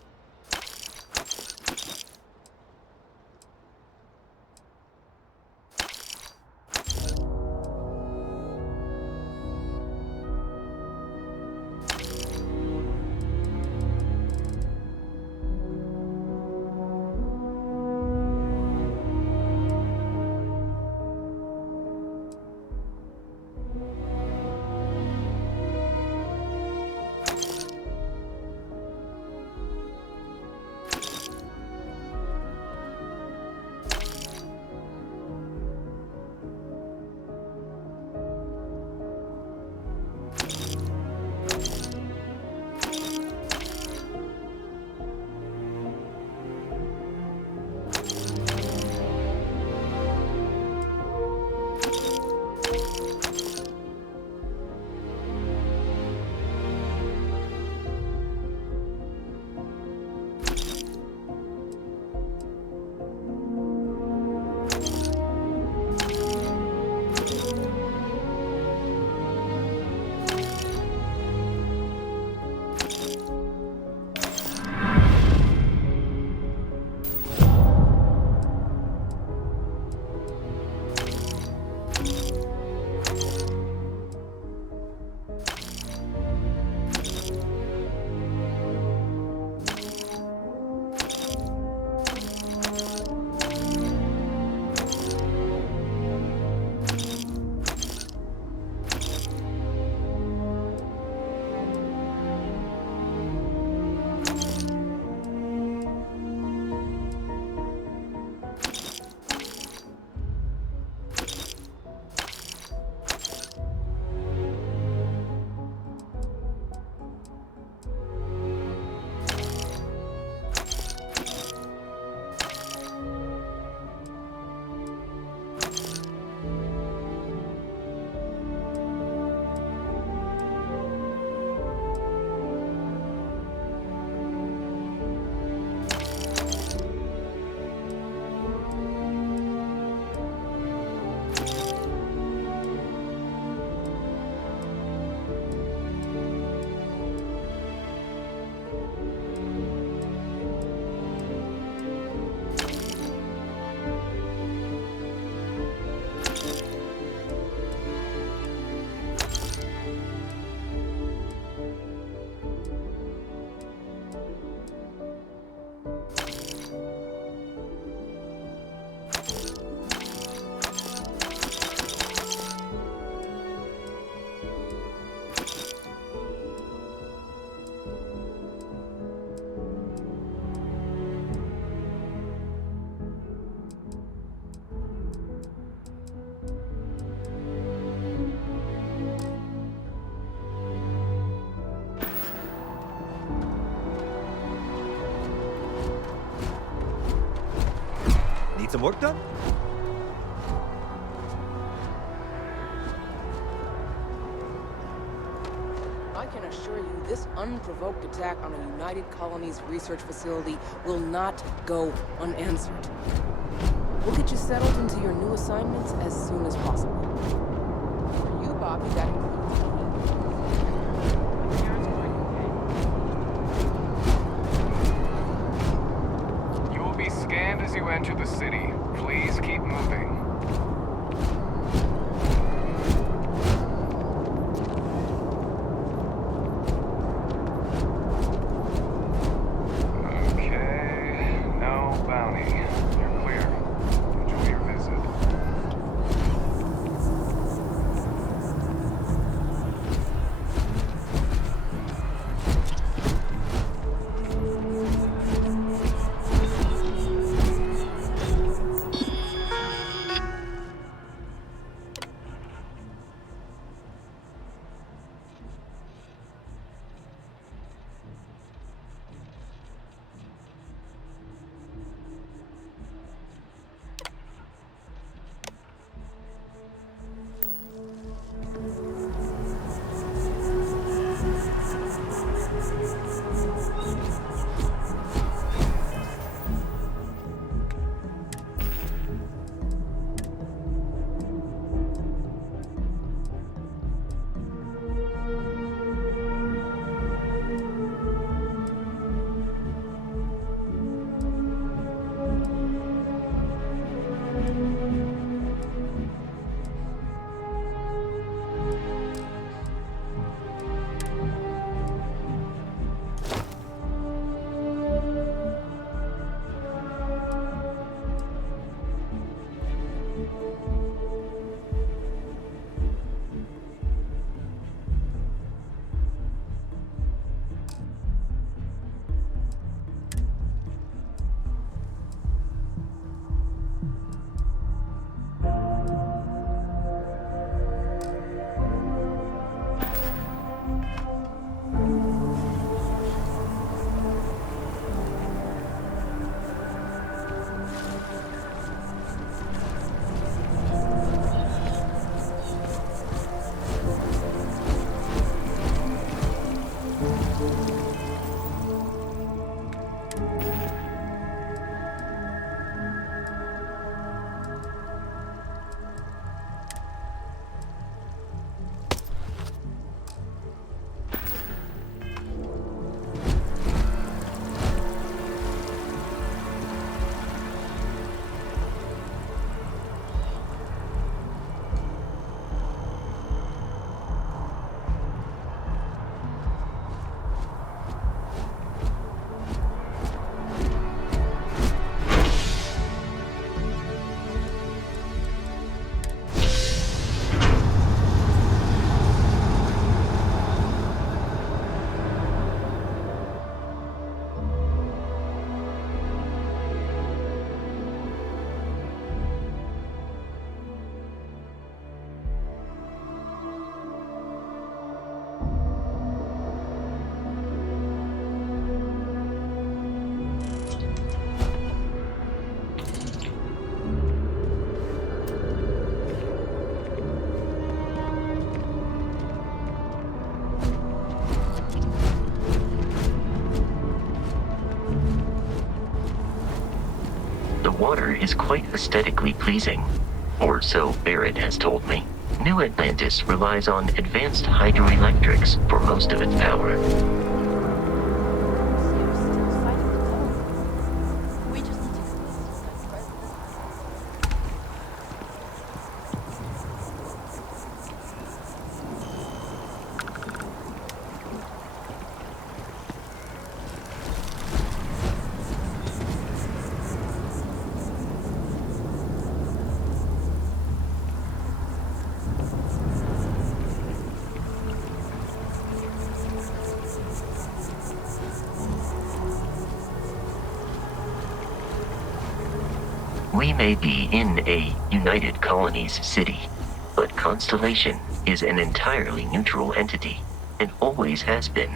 Need some work done? I can assure you this unprovoked attack on a United Colonies research facility will not go unanswered. We'll get you settled into your new assignments as soon as possible. For you, Bobby, that includes You will be scanned as you enter the city. Please keep moving. Okay, no bounty. You're clear. Enjoy your visit. water is quite aesthetically pleasing. Or so Barrett has told me. New Atlantis relies on advanced hydroelectrics for most of its power. We may be in a United Colonies city, but Constellation is an entirely neutral entity, and always has been.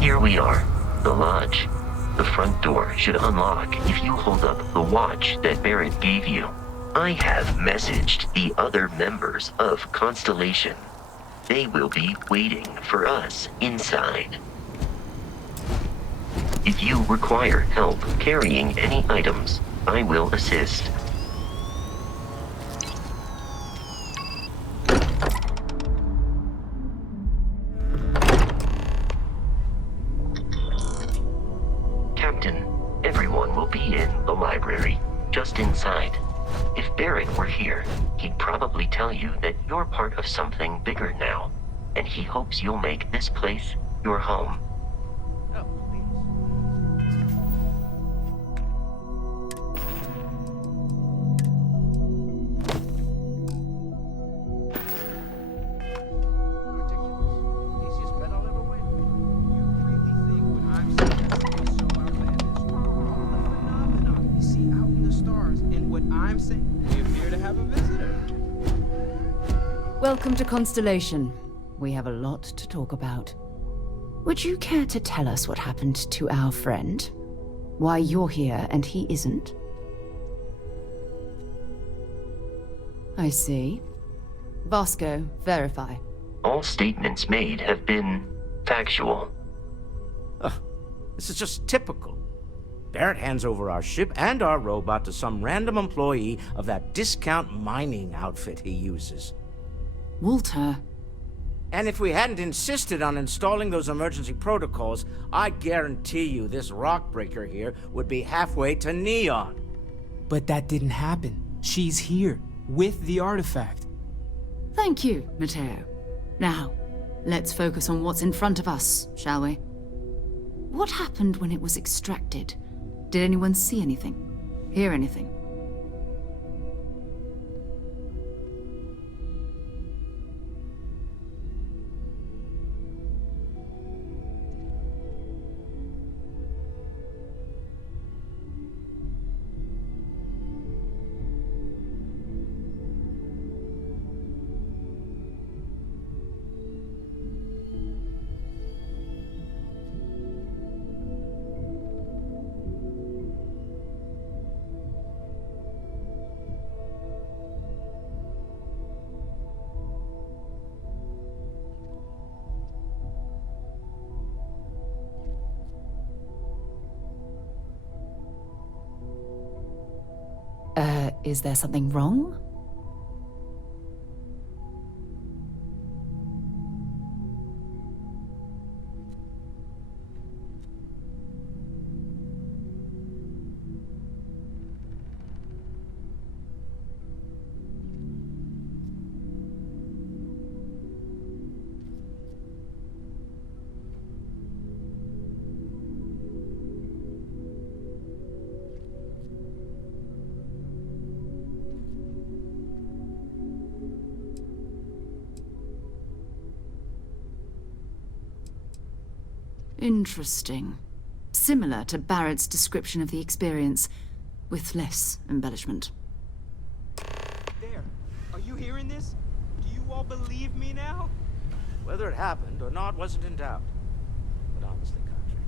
Here we are, the lodge. The front door should unlock if you hold up the watch that Barrett gave you. I have messaged the other members of Constellation. They will be waiting for us inside. If you require help carrying any items, I will assist. Captain, everyone will be in the library, just inside. If Barrett were here, he'd probably tell you that you're part of something bigger now, and he hopes you'll make this place your home. Oh, please. Ridiculous. Easiest bet I'll ever win. You really think what I'm saying is so outlandish? Phenomenon you see out in the stars, and what I'm saying, we appear to have a visitor. Welcome to Constellation. We have a lot to talk about. Would you care to tell us what happened to our friend? Why you're here and he isn't? I see. Vasco, verify. All statements made have been factual. This is just typical. Barrett hands over our ship and our robot to some random employee of that discount mining outfit he uses. Walter. And if we hadn't insisted on installing those emergency protocols, I guarantee you this rock breaker here would be halfway to Neon. But that didn't happen. She's here, with the artifact. Thank you, Matteo. Now, let's focus on what's in front of us, shall we? What happened when it was extracted? Did anyone see anything? Hear anything? Is there something wrong? Interesting. Similar to Barrett's description of the experience, with less embellishment. There. Are you hearing this? Do you all believe me now? Whether it happened or not wasn't in doubt. But honestly, Country,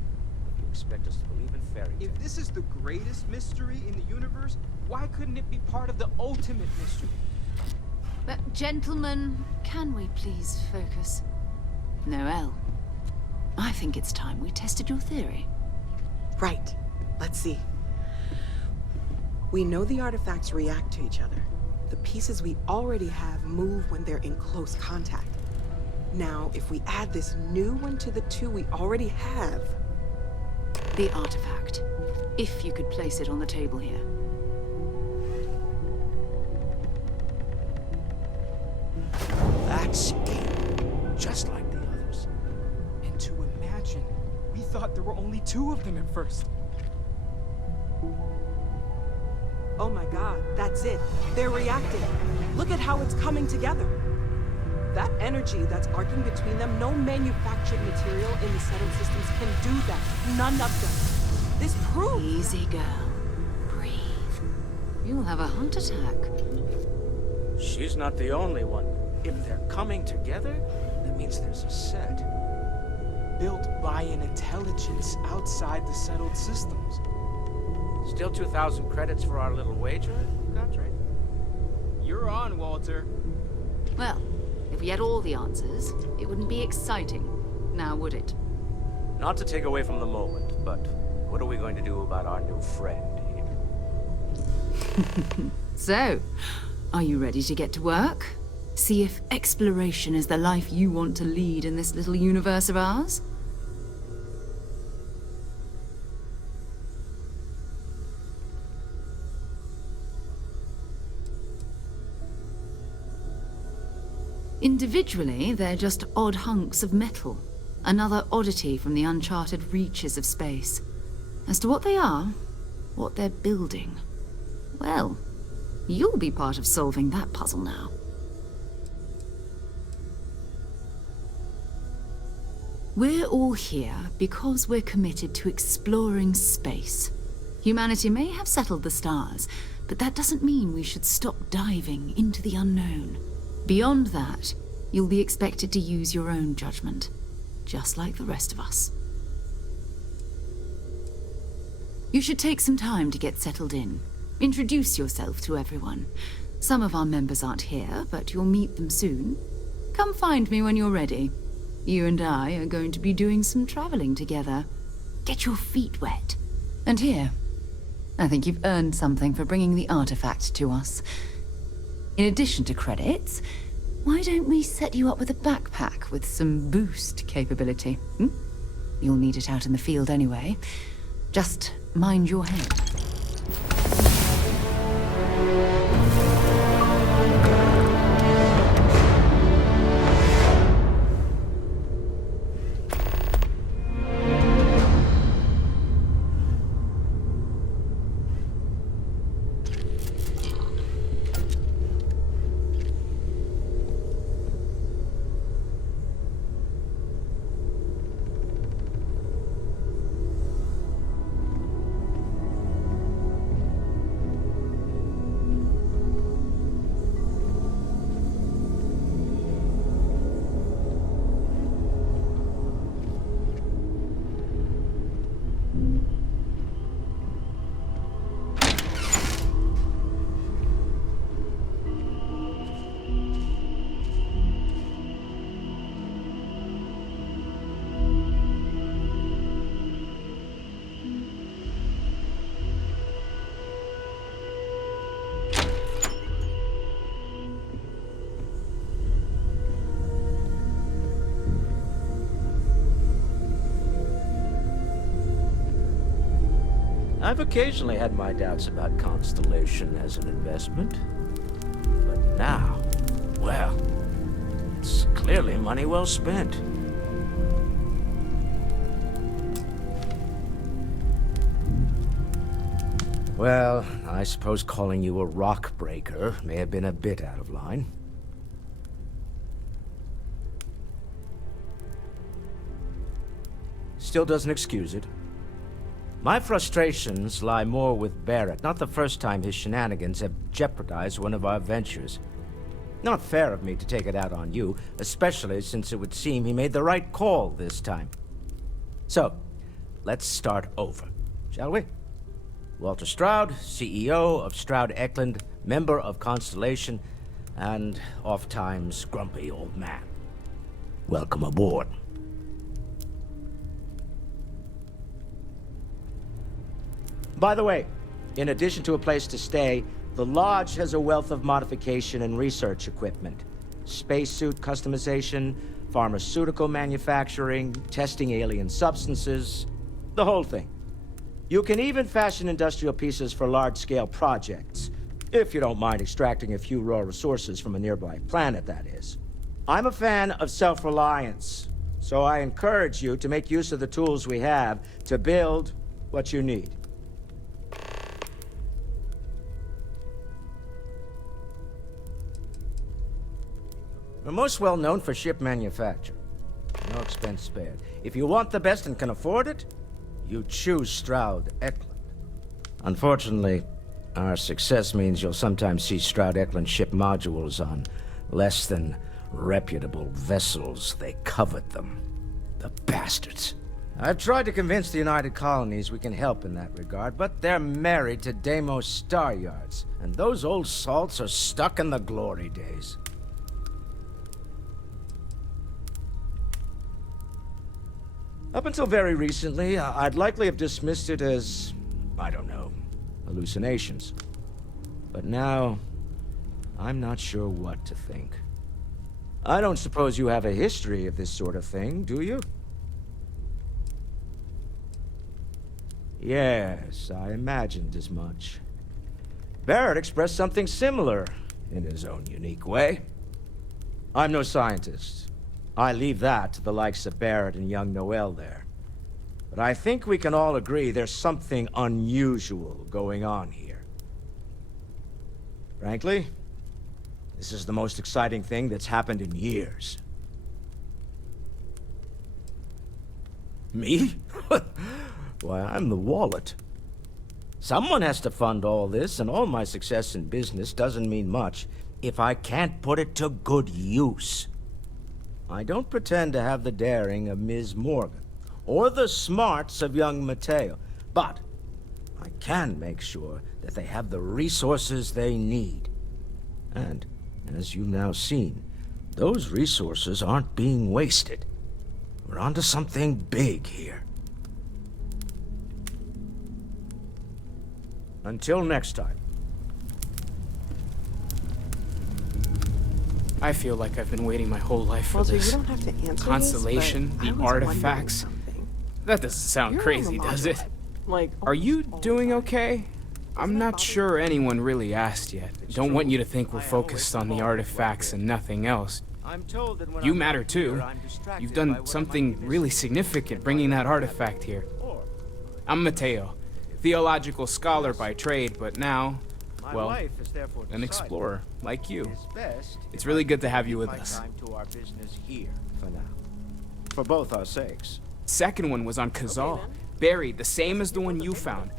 if you expect us to believe in fairy tales... If this is the greatest mystery in the universe, why couldn't it be part of the ultimate mystery? But gentlemen, can we please focus? Noelle, I think it's time we tested your theory. Right. Let's see. We know the artifacts react to each other. The pieces we already have move when they're in close contact. Now, if we add this new one to the two we already have... The artifact. If you could place it on the table here. That's it. Just like the others. And to imagine, we thought there were only 2 of them at first. Oh my god, that's it. They're reacting. Look at how it's coming together. That energy that's arcing between them, no manufactured material in the settled systems can do that. None of them. This proves... Easy, girl. Breathe. You'll have a heart attack. She's not the only one. If they're coming together, that means there's a set. Built by an intelligence outside the settled systems. Still 2,000 credits for our little wager, Country? You're on, Walter. Well, if we had all the answers, it wouldn't be exciting, now would it? Not to take away from the moment, but what are we going to do about our new friend here? So, are you ready to get to work? See if exploration is the life you want to lead in this little universe of ours? Individually, they're just odd hunks of metal. Another oddity from the uncharted reaches of space. As to what they are, what they're building, well, you'll be part of solving that puzzle now. We're all here because we're committed to exploring space. Humanity may have settled the stars, but that doesn't mean we should stop diving into the unknown. Beyond that, you'll be expected to use your own judgment, just like the rest of us. You should take some time to get settled in. Introduce yourself to everyone. Some of our members aren't here, but you'll meet them soon. Come find me when you're ready. You and I are going to be doing some traveling together. Get your feet wet. And here, I think you've earned something for bringing the artifact to us. In addition to credits, why don't we set you up with a backpack with some boost capability? You'll need it out in the field anyway. Just mind your head. I've occasionally had my doubts about Constellation as an investment. But now, well, it's clearly money well spent. Well, I suppose calling you a rock breaker may have been a bit out of line. Still doesn't excuse it. My frustrations lie more with Barrett, not the first time his shenanigans have jeopardized one of our ventures. Not fair of me to take it out on you, especially since it would seem he made the right call this time. So, let's start over, shall we? Walter Stroud, CEO of Stroud Eklund, member of Constellation, and oft-times grumpy old man. welcome aboard. By the way, in addition to a place to stay, the Lodge has a wealth of modification and research equipment. Spacesuit customization, pharmaceutical manufacturing, testing alien substances, the whole thing. You can even fashion industrial pieces for large-scale projects, if you don't mind extracting a few raw resources from a nearby planet, that is. I'm a fan of self-reliance, so I encourage you to make use of the tools we have to build what you need. We're most well known for ship manufacture. No expense spared. If you want the best and can afford it, you choose Stroud-Eklund. Unfortunately, our success means you'll sometimes see Stroud-Eklund ship modules on less than reputable vessels. They covet them. The bastards. I've tried to convince the United Colonies we can help in that regard, but they're married to Deimos Star Yards, and those old salts are stuck in the glory days. Up until very recently, I'd likely have dismissed it as, I don't know, hallucinations. But now, I'm not sure what to think. I don't suppose you have a history of this sort of thing, do you? Yes, I imagined as much. Barrett expressed something similar, in his own unique way. I'm no scientist. I leave that to the likes of Barrett and young Noel there. But I think we can all agree there's something unusual going on here. Frankly, this is the most exciting thing that's happened in years. Me? Why, I'm the wallet. Someone has to fund all this, and all my success in business doesn't mean much if I can't put it to good use. I don't pretend to have the daring of Ms. Morgan, or the smarts of young Mateo, but I can make sure that they have the resources they need. And, as you've now seen, those resources aren't being wasted. We're onto something big here. Until next time. I feel like I've been waiting my whole life for Walter, this. you don't have to answer Constellation, this, but I the was artifacts. wondering something. That doesn't sound You're crazy, on the does it? module. Like, Are you doing okay? I'm not sure anyone really asked yet. Don't want you to think we're focused on the artifacts and nothing else. You matter too. You've done something really significant bringing that artifact here. I'm Mateo, theological scholar by trade, but now, well, an explorer like you. It's really good to have you with us. For both our sakes. Second one was on Kazal, buried, the same as the one you found.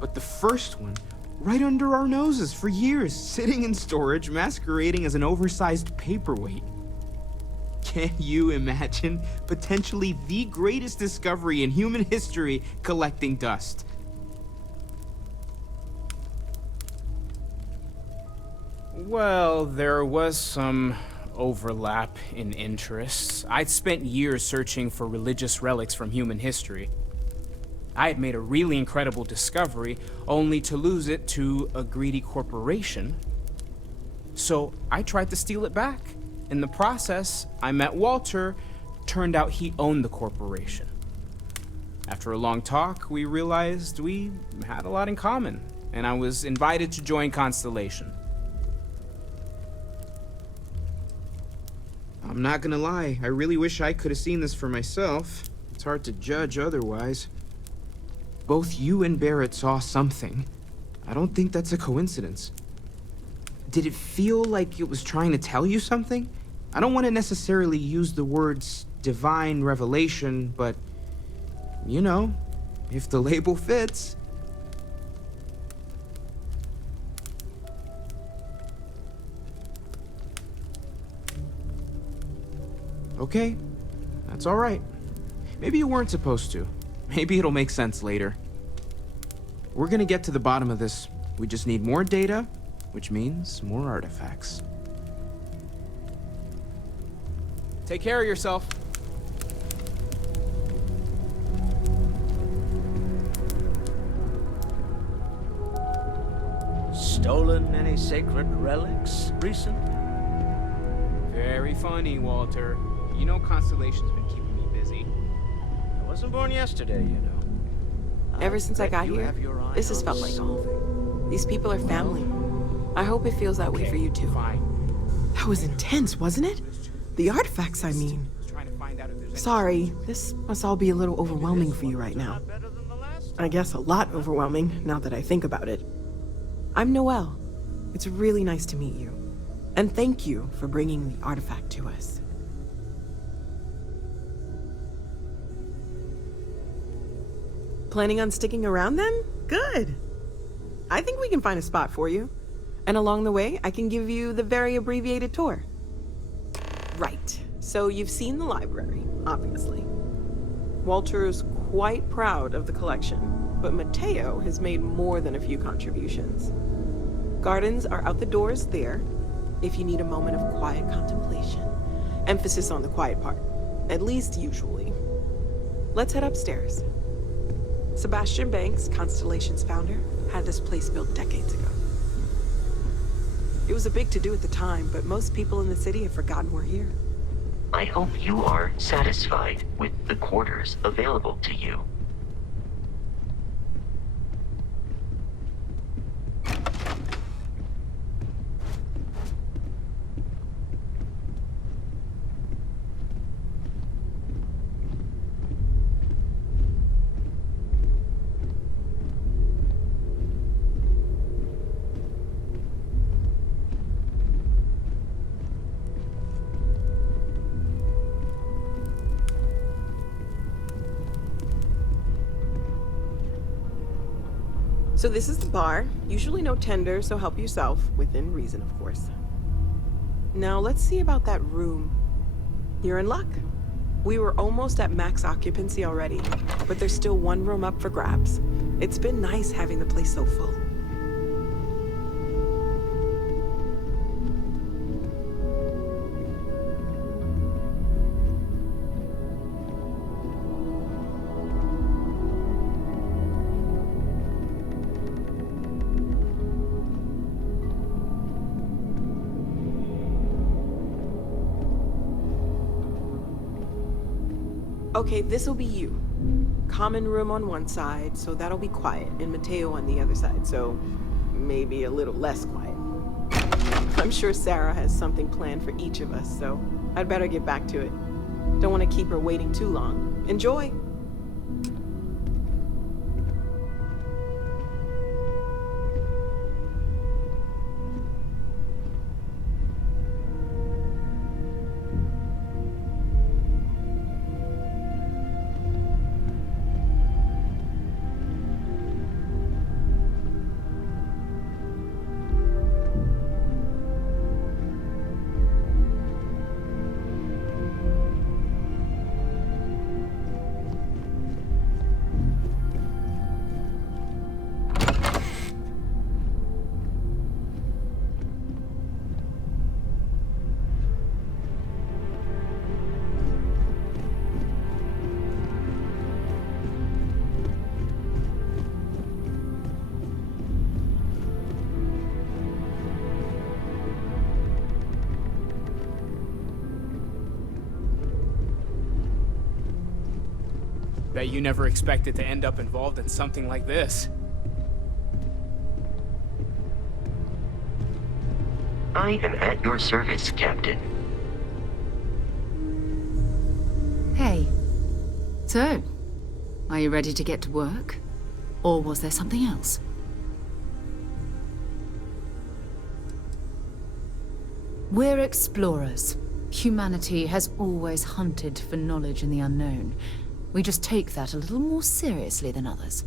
But the first one, right under our noses for years, sitting in storage, masquerading as an oversized paperweight. Can you imagine potentially the greatest discovery in human history collecting dust? Well, there was some overlap in interests. I'd spent years searching for religious relics from human history. I had made a really incredible discovery, only to lose it to a greedy corporation. So I tried to steal it back. In the process, I met Walter. Turned out he owned the corporation. After a long talk, we realized we had a lot in common, and I was invited to join Constellation. I'm not gonna lie, I really wish I could have seen this for myself. It's hard to judge otherwise. Both you and Barrett saw something. I don't think that's a coincidence. Did it feel like it was trying to tell you something? I don't want to necessarily use the words divine revelation, but, you know, if the label fits. Okay, that's all right. Maybe you weren't supposed to. Maybe it'll make sense later. We're gonna get to the bottom of this. We just need more data, which means more artifacts. Take care of yourself. Stolen any sacred relics recently? Very funny, Walter. You know Constellation's been keeping me busy. I wasn't born yesterday, you know. Ever since I got here, this has felt like home. These people are family. I hope it feels that way for you too. Fine. That was intense, wasn't it? The artifacts, I mean. Sorry, this must all be a little overwhelming for you right now. I guess a lot overwhelming, now that I think about it. I'm Noelle. It's really nice to meet you. And thank you for bringing the artifact to us. Planning on sticking around then? Good. I think we can find a spot for you. And along the way, I can give you the very abbreviated tour. Right. So you've seen the library, obviously. Walter's quite proud of the collection, but Mateo has made more than a few contributions. Gardens are out the doors there, if you need a moment of quiet contemplation. Emphasis on the quiet part, at least usually. Let's head upstairs. Sebastian Banks, Constellation's founder, had this place built decades ago. It was a big to-do at the time, but most people in the city have forgotten we're here. I hope you are satisfied with the quarters available to you. So this is the bar. Usually no tender, so help yourself, within reason, of course. Now let's see about that room. You're in luck. We were almost at max occupancy already, but there's still one room up for grabs. It's been nice having the place so full. Okay, this'll be you. Common room on one side, so that'll be quiet, and Mateo on the other side, so maybe a little less quiet. I'm sure Sarah has something planned for each of us, so I'd better get back to it. Don't want to keep her waiting too long. Enjoy! Bet you never expected to end up involved in something like this. I am at your service, Captain. Hey. So, are you ready to get to work? Or was there something else? We're explorers. Humanity has always hunted for knowledge in the unknown. We just take that a little more seriously than others.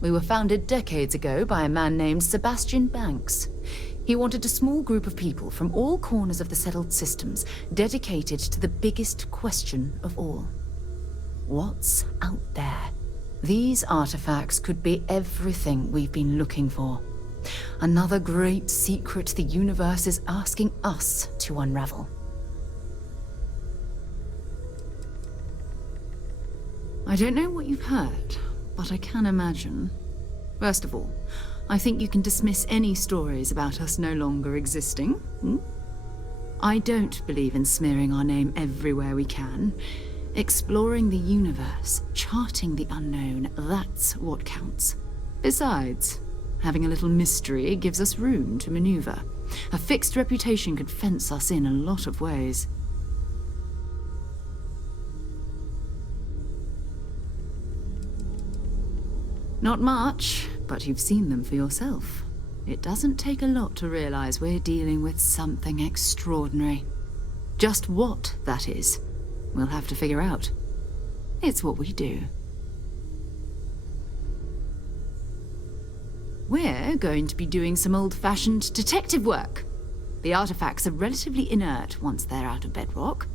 We were founded decades ago by a man named Sebastian Banks. He wanted a small group of people from all corners of the settled systems dedicated to the biggest question of all. What's out there? These artifacts could be everything we've been looking for. Another great secret the universe is asking us to unravel. I don't know what you've heard, but I can imagine. First of all, I think you can dismiss any stories about us no longer existing. I don't believe in smearing our name everywhere we can. Exploring the universe, charting the unknown, that's what counts. Besides, having a little mystery gives us room to maneuver. A fixed reputation could fence us in a lot of ways. Not much, but you've seen them for yourself. It doesn't take a lot to realize we're dealing with something extraordinary. Just what that is, we'll have to figure out. It's what we do. We're going to be doing some old-fashioned detective work. The artifacts are relatively inert once they're out of bedrock.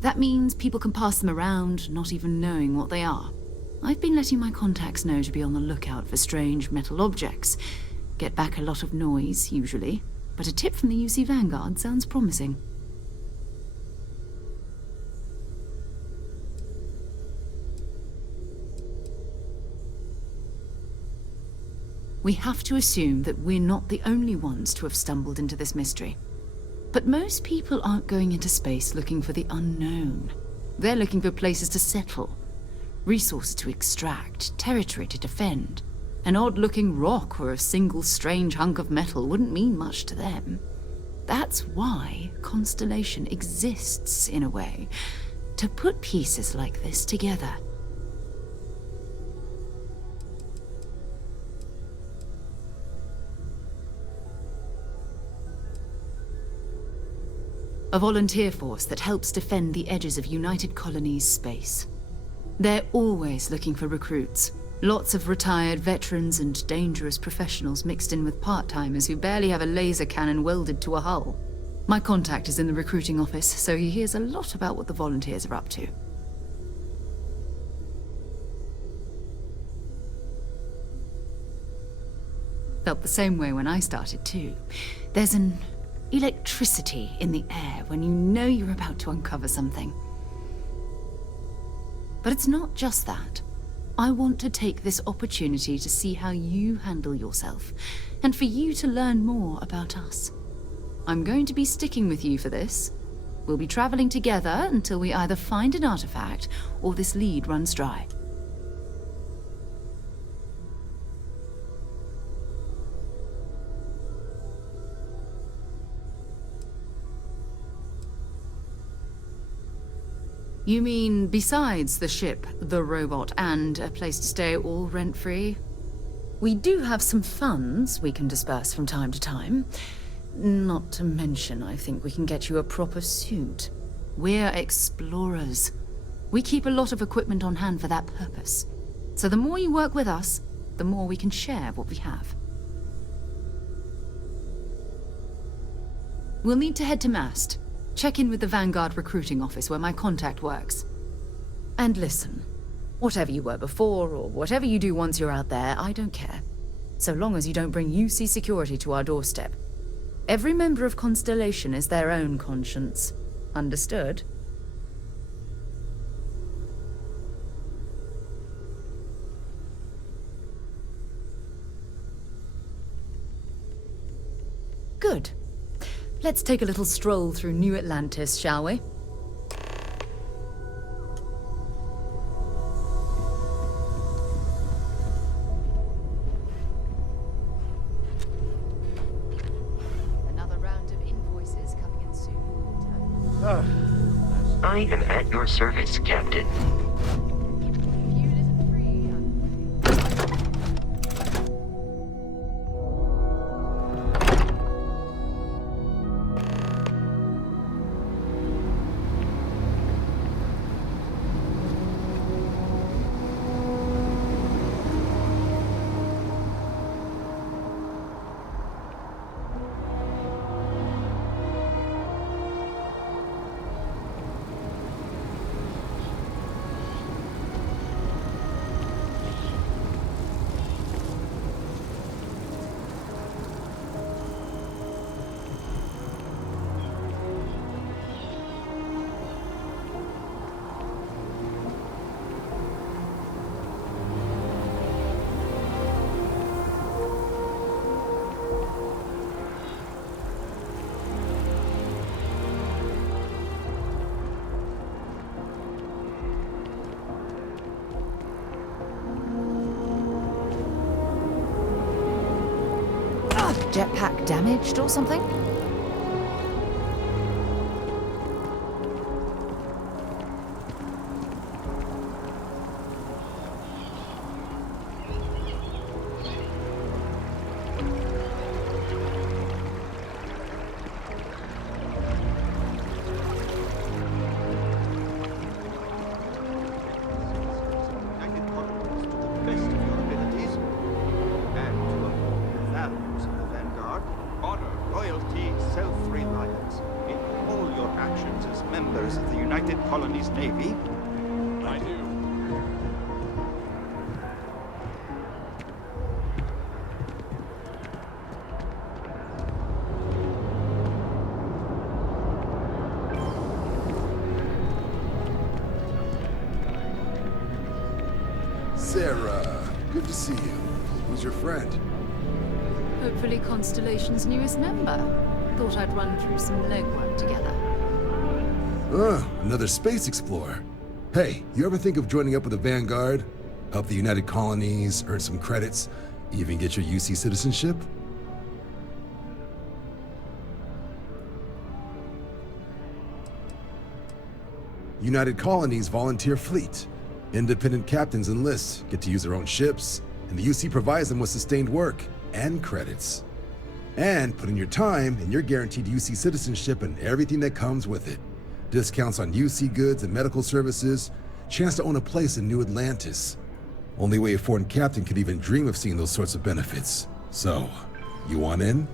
That means people can pass them around, not even knowing what they are. I've been letting my contacts know to be on the lookout for strange metal objects. Get back a lot of noise, usually, but a tip from the UC Vanguard sounds promising. We have to assume that we're not the only ones to have stumbled into this mystery. But most people aren't going into space looking for the unknown. They're looking for places to settle, resources to extract, territory to defend. An odd-looking rock or a single strange hunk of metal wouldn't mean much to them. That's why Constellation exists, in a way, to put pieces like this together. A volunteer force that helps defend the edges of United Colonies space. They're always looking for recruits. Lots of retired veterans and dangerous professionals mixed in with part-timers who barely have a laser cannon welded to a hull. My contact is in the recruiting office, so he hears a lot about what the volunteers are up to. Felt the same way when I started too. There's an electricity in the air when you know you're about to uncover something. But it's not just that. I want to take this opportunity to see how you handle yourself, and for you to learn more about us. I'm going to be sticking with you for this. We'll be traveling together until we either find an artifact or this lead runs dry. You mean besides the ship, the robot, and a place to stay all rent-free? We do have some funds we can disperse from time to time. Not to mention, I think we can get you a proper suit. We're explorers. We keep a lot of equipment on hand for that purpose. So the more you work with us, the more we can share what we have. We'll need to head to Mast. Check in with the Vanguard recruiting office where my contact works. And listen, whatever you were before, or whatever you do once you're out there, I don't care. So long as you don't bring UC security to our doorstep. Every member of Constellation is their own conscience. Understood? Good. Let's take a little stroll through New Atlantis, shall we? Another round of invoices coming in soon. I am at your service, Captain. jetpack damaged or something? Navy. I do. Sarah, good to see you. Who's your friend? Hopefully Constellation's newest member. Thought I'd run through some legwork together. Another space explorer. Hey, you ever think of joining up with the Vanguard? Help the United Colonies, earn some credits, even get your UC citizenship? United Colonies volunteer fleet. Independent captains enlist, get to use their own ships, and the UC provides them with sustained work and credits. And put in your time, and you're guaranteed UC citizenship and everything that comes with it. Discounts on UC goods and medical services, chance to own a place in New Atlantis. Only way a foreign captain could even dream of seeing those sorts of benefits. So, you want in?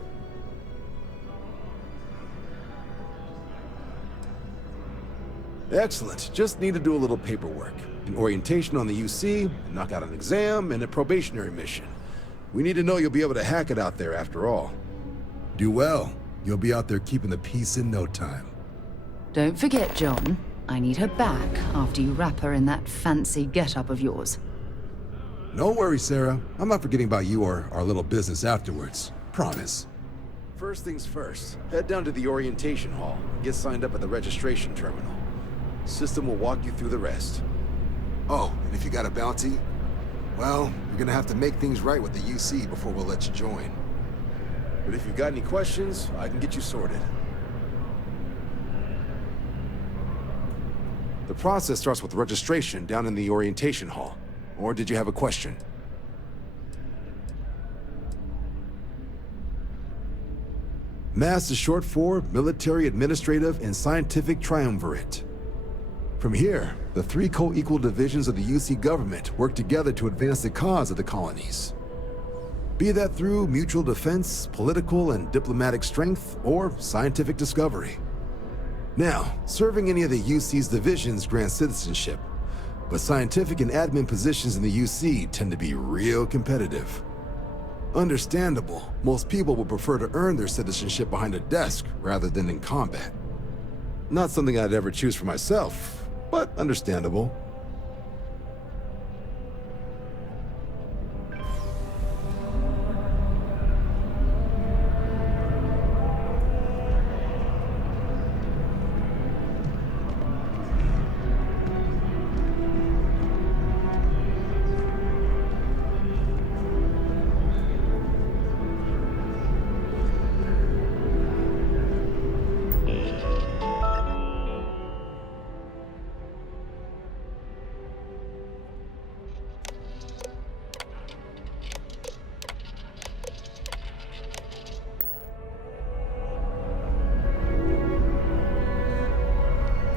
Excellent. Just need to do a little paperwork. An orientation on the UC, knock out an exam, and a probationary mission. We need to know you'll be able to hack it out there after all. Do well. You'll be out there keeping the peace in no time. Don't forget, John. I need her back after you wrap her in that fancy get-up of yours. No worries, Sarah. I'm not forgetting about you or our little business afterwards. Promise. First things first, head down to the orientation hall and get signed up at the registration terminal. System will walk you through the rest. Oh, and if you got a bounty, well, you're gonna have to make things right with the UC before we'll let you join. But if you've got any questions, I can get you sorted. The process starts with registration down in the orientation hall. Or did you have a question? MASS is short for Military, Administrative, and Scientific Triumvirate. From here, the three co-equal divisions of the UC government work together to advance the cause of the colonies. Be that through mutual defense, political and diplomatic strength, or scientific discovery. Now, serving any of the UC's divisions grants citizenship, but scientific and admin positions in the UC tend to be real competitive. Understandable, most people would prefer to earn their citizenship behind a desk rather than in combat. Not something I'd ever choose for myself, but understandable.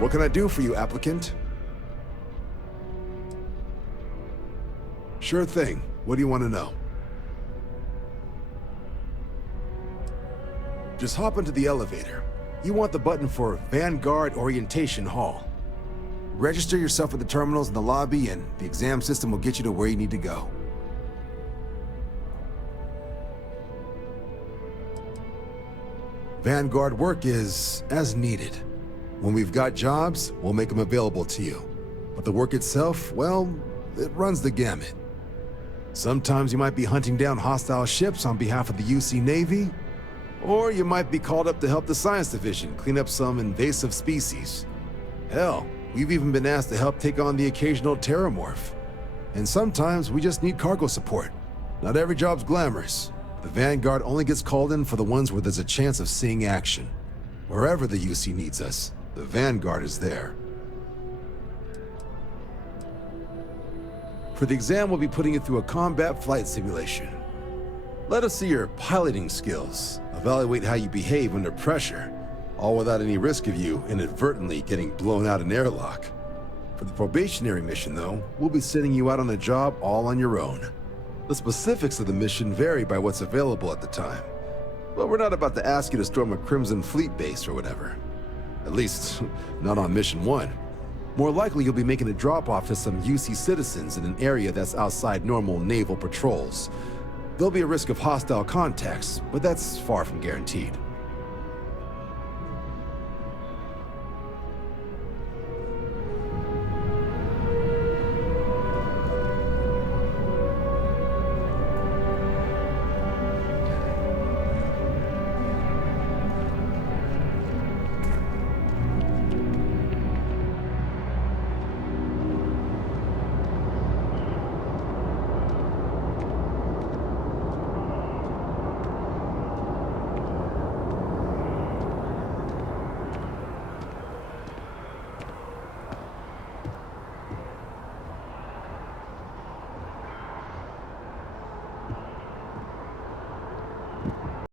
What can I do for you, applicant? Sure thing. What do you want to know? Just hop into the elevator. You want the button for Vanguard Orientation Hall. Register yourself at the terminals in the lobby and the exam system will get you to where you need to go. Vanguard work is as needed. When we've got jobs, we'll make them available to you. But the work itself, well, it runs the gamut. Sometimes you might be hunting down hostile ships on behalf of the UC Navy, or you might be called up to help the Science Division clean up some invasive species. Hell, we've even been asked to help take on the occasional terramorph. And sometimes we just need cargo support. Not every job's glamorous, The Vanguard only gets called in for the ones where there's a chance of seeing action. Wherever the UC needs us, the Vanguard is there. For the exam, we'll be putting you through a combat flight simulation. Let us see your piloting skills, evaluate how you behave under pressure, all without any risk of you inadvertently getting blown out an airlock. For the probationary mission, though, we'll be sending you out on a job all on your own. The specifics of the mission vary by what's available at the time, but we're not about to ask you to storm a Crimson Fleet base or whatever. At least, not on Mission 1. More likely, you'll be making a drop-off to some UC citizens in an area that's outside normal naval patrols. There'll be a risk of hostile contacts, but that's far from guaranteed.